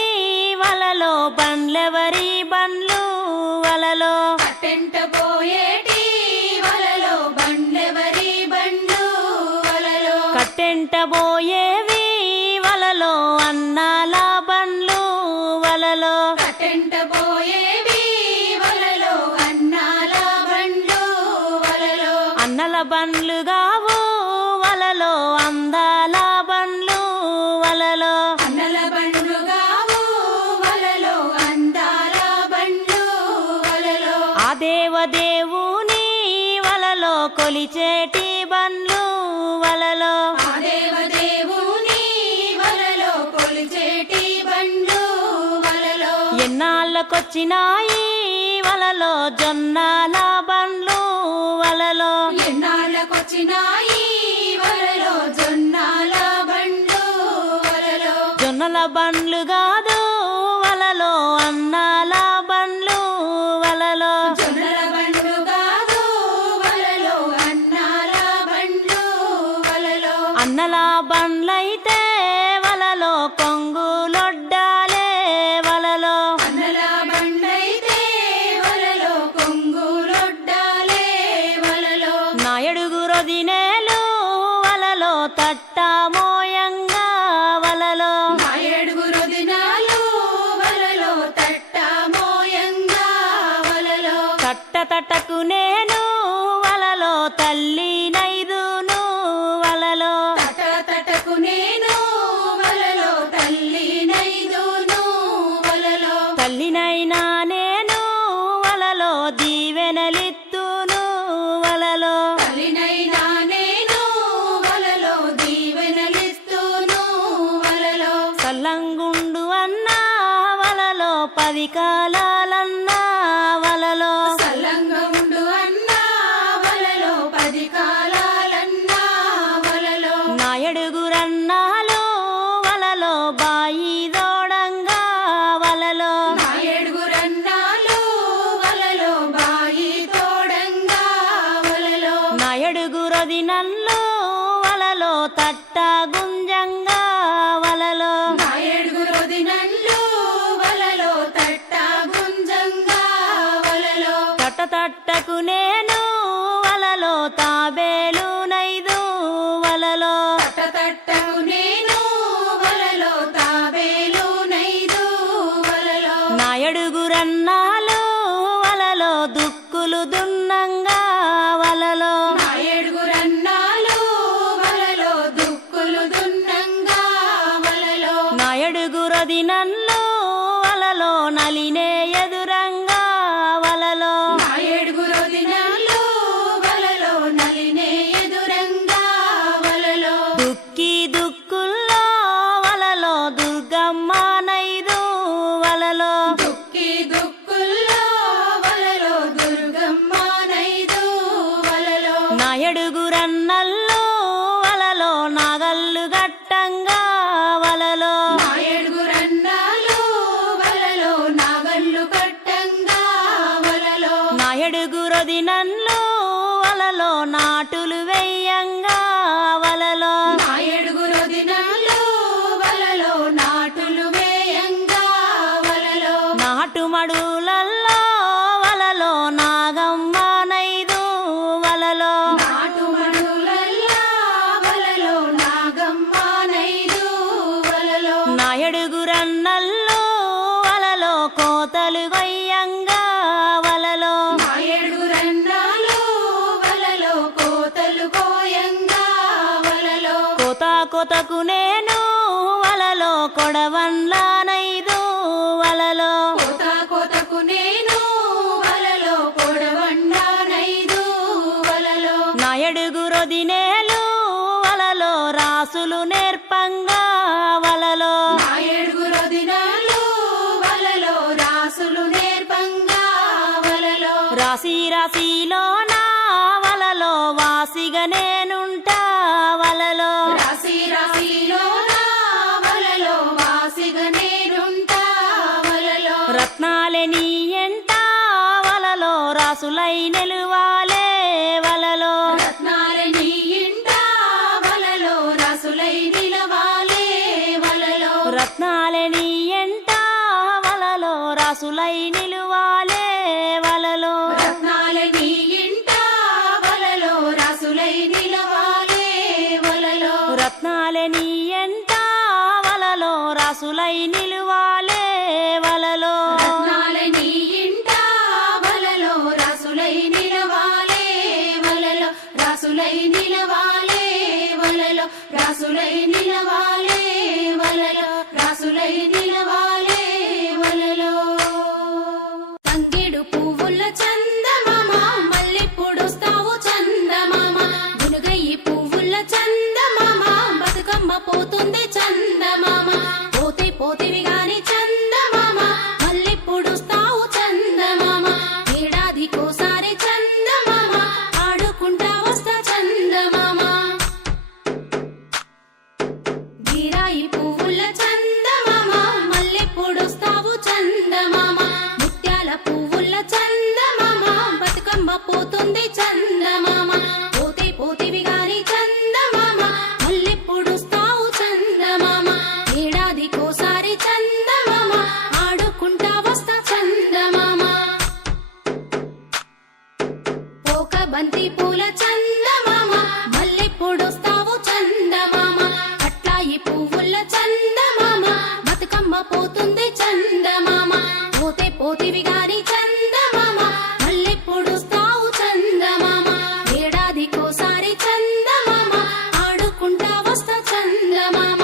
వలలో బండ్లెవరి బండ్లు వలలో కట్టెంట పోయేటి వలలో బండ్లెవరి బండ్లు వలలో కట్టెంట బోయేవి వలలో అన్నాల బండ్లు వలలో కట్టెంట పోయేవి వలలో అన్నాల బండ్లు వలలో అన్నల బండ్లు గావు వలలో అందాల బండ్లు వలలో అన్నల బండ్లు గావు వలలో అందాల బండ్లు వలలో ఆ దేవదేవుని వలలో కొలిచేటి బండ్లు వలలో ఆ దేవదేవుని వలలో కొలిచేటి బండ్లు వలలో ఎన్నాళ్ళకొచ్చినాయి వలలో జొన్నాల బండ్లు వలలో ఎన్నాళ్ళకొచ్చినాయి వలలో జొన్నాల బండ్లు వలలో జొన్నల బండ్లు కాదు వలలో అన్నాల బండ్లు వలలో జొన్నల బండ్లు కాదు వలలో అన్నాల బండ్లు వలలో అన్నల బండ్లైతే వలలో కొంగులొడ్డాలే వలలో అన్నల బండ్లైతే వలలో కొంగులొడ్డాలే వలలో నాయడుగురు దినేలు వలలో తట్టమోయంగా వలలో నా ఏడుగురు దినాలు వలలో తట్టమోయంగా వలలో తట్టకు నేను వలలో తల్లి నైదును వలలో తటకు నేను వలలో తల్లి నైదును వలలో తల్లినైనా నేను వలలో దీవెనలిత్తును వలలో తల్లినైనా నేను వలలో దీవెనలిస్తూను వలలో సల్లంగుండు అన్నా వలలో 10 కాలాలన్నా వలలో సల్లంగా ఉండు అన్నా వలలో 10 కాలాలన్నా వలలో నాయడుగురన్నాలు వలలో బాయి దోడంగా వలలో నా ఏడుగురన్నాలు వలలో బాయి తోడంగా వలలో నాయడుగురు దినల్లో వలలో తట్ట గుంజంగా వలలో నా ఏడుగురు దినంలో వలలో తట్ట గుంజంగా వలలో తట్టకు నేను వలలో తాబేలు నైదు వలలో తట్టకు నేను వలలో తాబేలు నైదు వలలో నాయడుగురన్నాలు వలలో దుక్కులు దున్నంగా వలలో నా ఏడుగురన్నాలు వలలో దుక్కులు దున్నంగా వలలో నాయడుగురు దినల్లో వలలో నలినే ఎదురంగా వలలో నా ఏడుగురు దినాలు వలలో నలినే ఎదురంగా వలలో దుక్కుల్లో వలలో దుర్గమ్మ నైదు వలలో దుక్కుల్లో వలలో దుర్గమ్మ నైదు వలలో నాయడుగురన్నల్లో వలలో నాగల్లు గట్టంగా వలలో నా ఏడుగురన్నాలు వలలో నాగళ్ళు కట్టంగా వలలో నాయడుగురు దినల్లో వలలో నాటులు వెయ్యంగా వలలో నా ఏడుగురు దినాలు వలలో నాటులు వేయంగా వలలో నాటు మడులల్లో వలలో నాగమ్మ నైదు వలలో నాటు మడులల్లా వలలో నాగమ్మ నైదు వలలో నాయడుగురన్నల్లో వలలో కోతలు గొయ్యంగా వలలో నా ఏడుగురన్నాలు వలలో కోతలు కోయంగా వలలో కొతకు నేను వలలో కొడవన్ల నైదు వలలో కోతకు నేను వలలో కొడవండ నైదు వలలో నాయడుగురు దినేలు వలలో రాసులు నేర్పంగా వలలో నా ఏడుగురు దినాలు వలలో రాసులు నేర్పంగా వలలో రాశిలో నా వలలో వాసిగా నేనుంటా వలలో రత్నాలే నీ ఎంట వలలో రాసులై నిలువాలే వలలో రత్నాలే నీ ఇంట వలలో రాసులై నిలవాలే వలలో రత్నాలే నీ ఎంట వలలో రాసులై నిలువాలే వలలో రత్నాలే నీ ఇంట వలలో రాసులై నిలవాలే వలలో రత్నాలే నీ ఎంట వలలో రాసులై నిలువాలే వలలో రత్నాలే నీ ఇంట వలలో రాసులై నిలవాలే వలలో రాసులై నిలవాలే వలలో రాసులై నిలవాలే వలలో రాసులై నిలవాలే వలలో తంగేడు పువ్వుల చందమామ మళ్ళీ పొడుస్తావు చందమామ గునుగయ్యి పువ్వుల చందమామ బతుకమ్మ పోతుంది చందమామ పోతే పోతివి గాని చందమామ మళ్ళీ పొడుస్తావు చందమామ ఏడాదికోసారి చందమామ ఆడుకుంటా వస్తా చందమామ గీరాయి పువ్వుల చందమామ మళ్ళీ పొడుస్తావు చందమామ ముత్యాల పువ్వుల చందమామ బతుకమ్మ పోతుంది చందమామ పోతే పోతివి గాని చందమామ మళ్ళీ పొడుస్తావు చందమామ ఏడాదికోసారి చందమామ ఆడుకుంటా వస్తా చందమామ పోక బంతి పూల చందమామ మళ్ళీ పొడుస్తావు చందమామ అట్లాయి పువ్వుల చందమామ బతుకమ్మ పోతుంది చందమామ పోతే పోతివి గాని చందమామ మళ్ళీ పొడుస్తావు చందమామ ఏడాదికోసారి చందమామ ఆడుకుంటా వస్తా చందమామ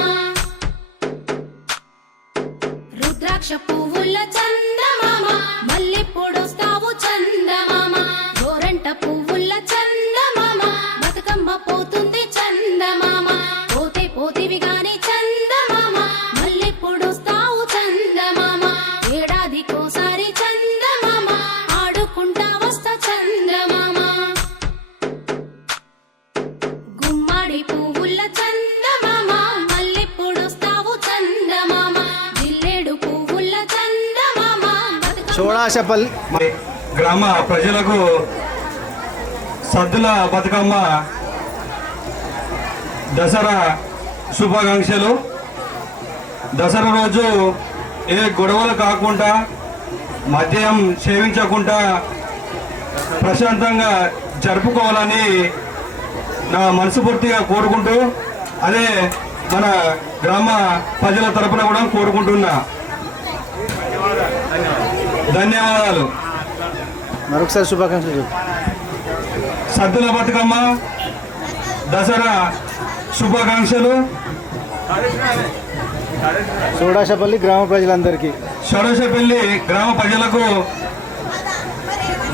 రుద్రాక్ష పువ్వుల చందమామ మళ్ళీ పొడుస్తావు చందమామ గోరంట పువ్వుల చందమామ బతుకమ్మ పోతుంది చందమామ పోతే పోతివి గాని చందమామ మళ్ళీ పొడుస్తావు చందమామ ఏడాదికోసారి చందమామ ఆడుకుంటా వస్తా చందమామ గుమ్మడి పువ్వుల చందమామ మళ్ళీ పొడుస్తావు చందమామ జిల్లేడు పువ్వుల చందమామ బతుకమ్మ షోడాశపల్లి మరి గ్రామ ప్రజలకు సద్దుల బతుకమ్మ దసరా శుభాకాంక్షలు. దసరా రోజు ఏ గొడవలు కాకుండా మద్యం సేవించకుండా ప్రశాంతంగా జరుపుకోవాలని నా మనస్ఫూర్తిగా కోరుకుంటూ అదే మన గ్రామ ప్రజల తరపున కూడా కోరుకుంటున్నా. ధన్యవాదాలు. మరొకసారి శుభాకాంక్షలు చెప్పు. సద్దుల బతుకమ్మ దసరా శుభాకాంక్షలు. షోడాశపల్లి గ్రామ ప్రజలందరికీ షోడశపల్లి గ్రామ ప్రజలకు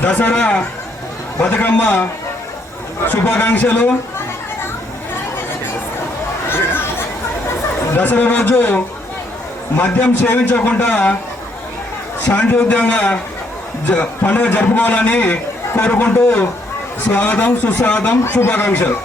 దసరా బతుకమ్మ శుభాకాంక్షలు. దసరా రోజు మద్యం సేవించకుండా శాంతియుతంగా పండుగ జరుపుకోవాలని కోరుకుంటూ స్వాగతం, సుస్వాగతం, శుభాకాంక్షలు.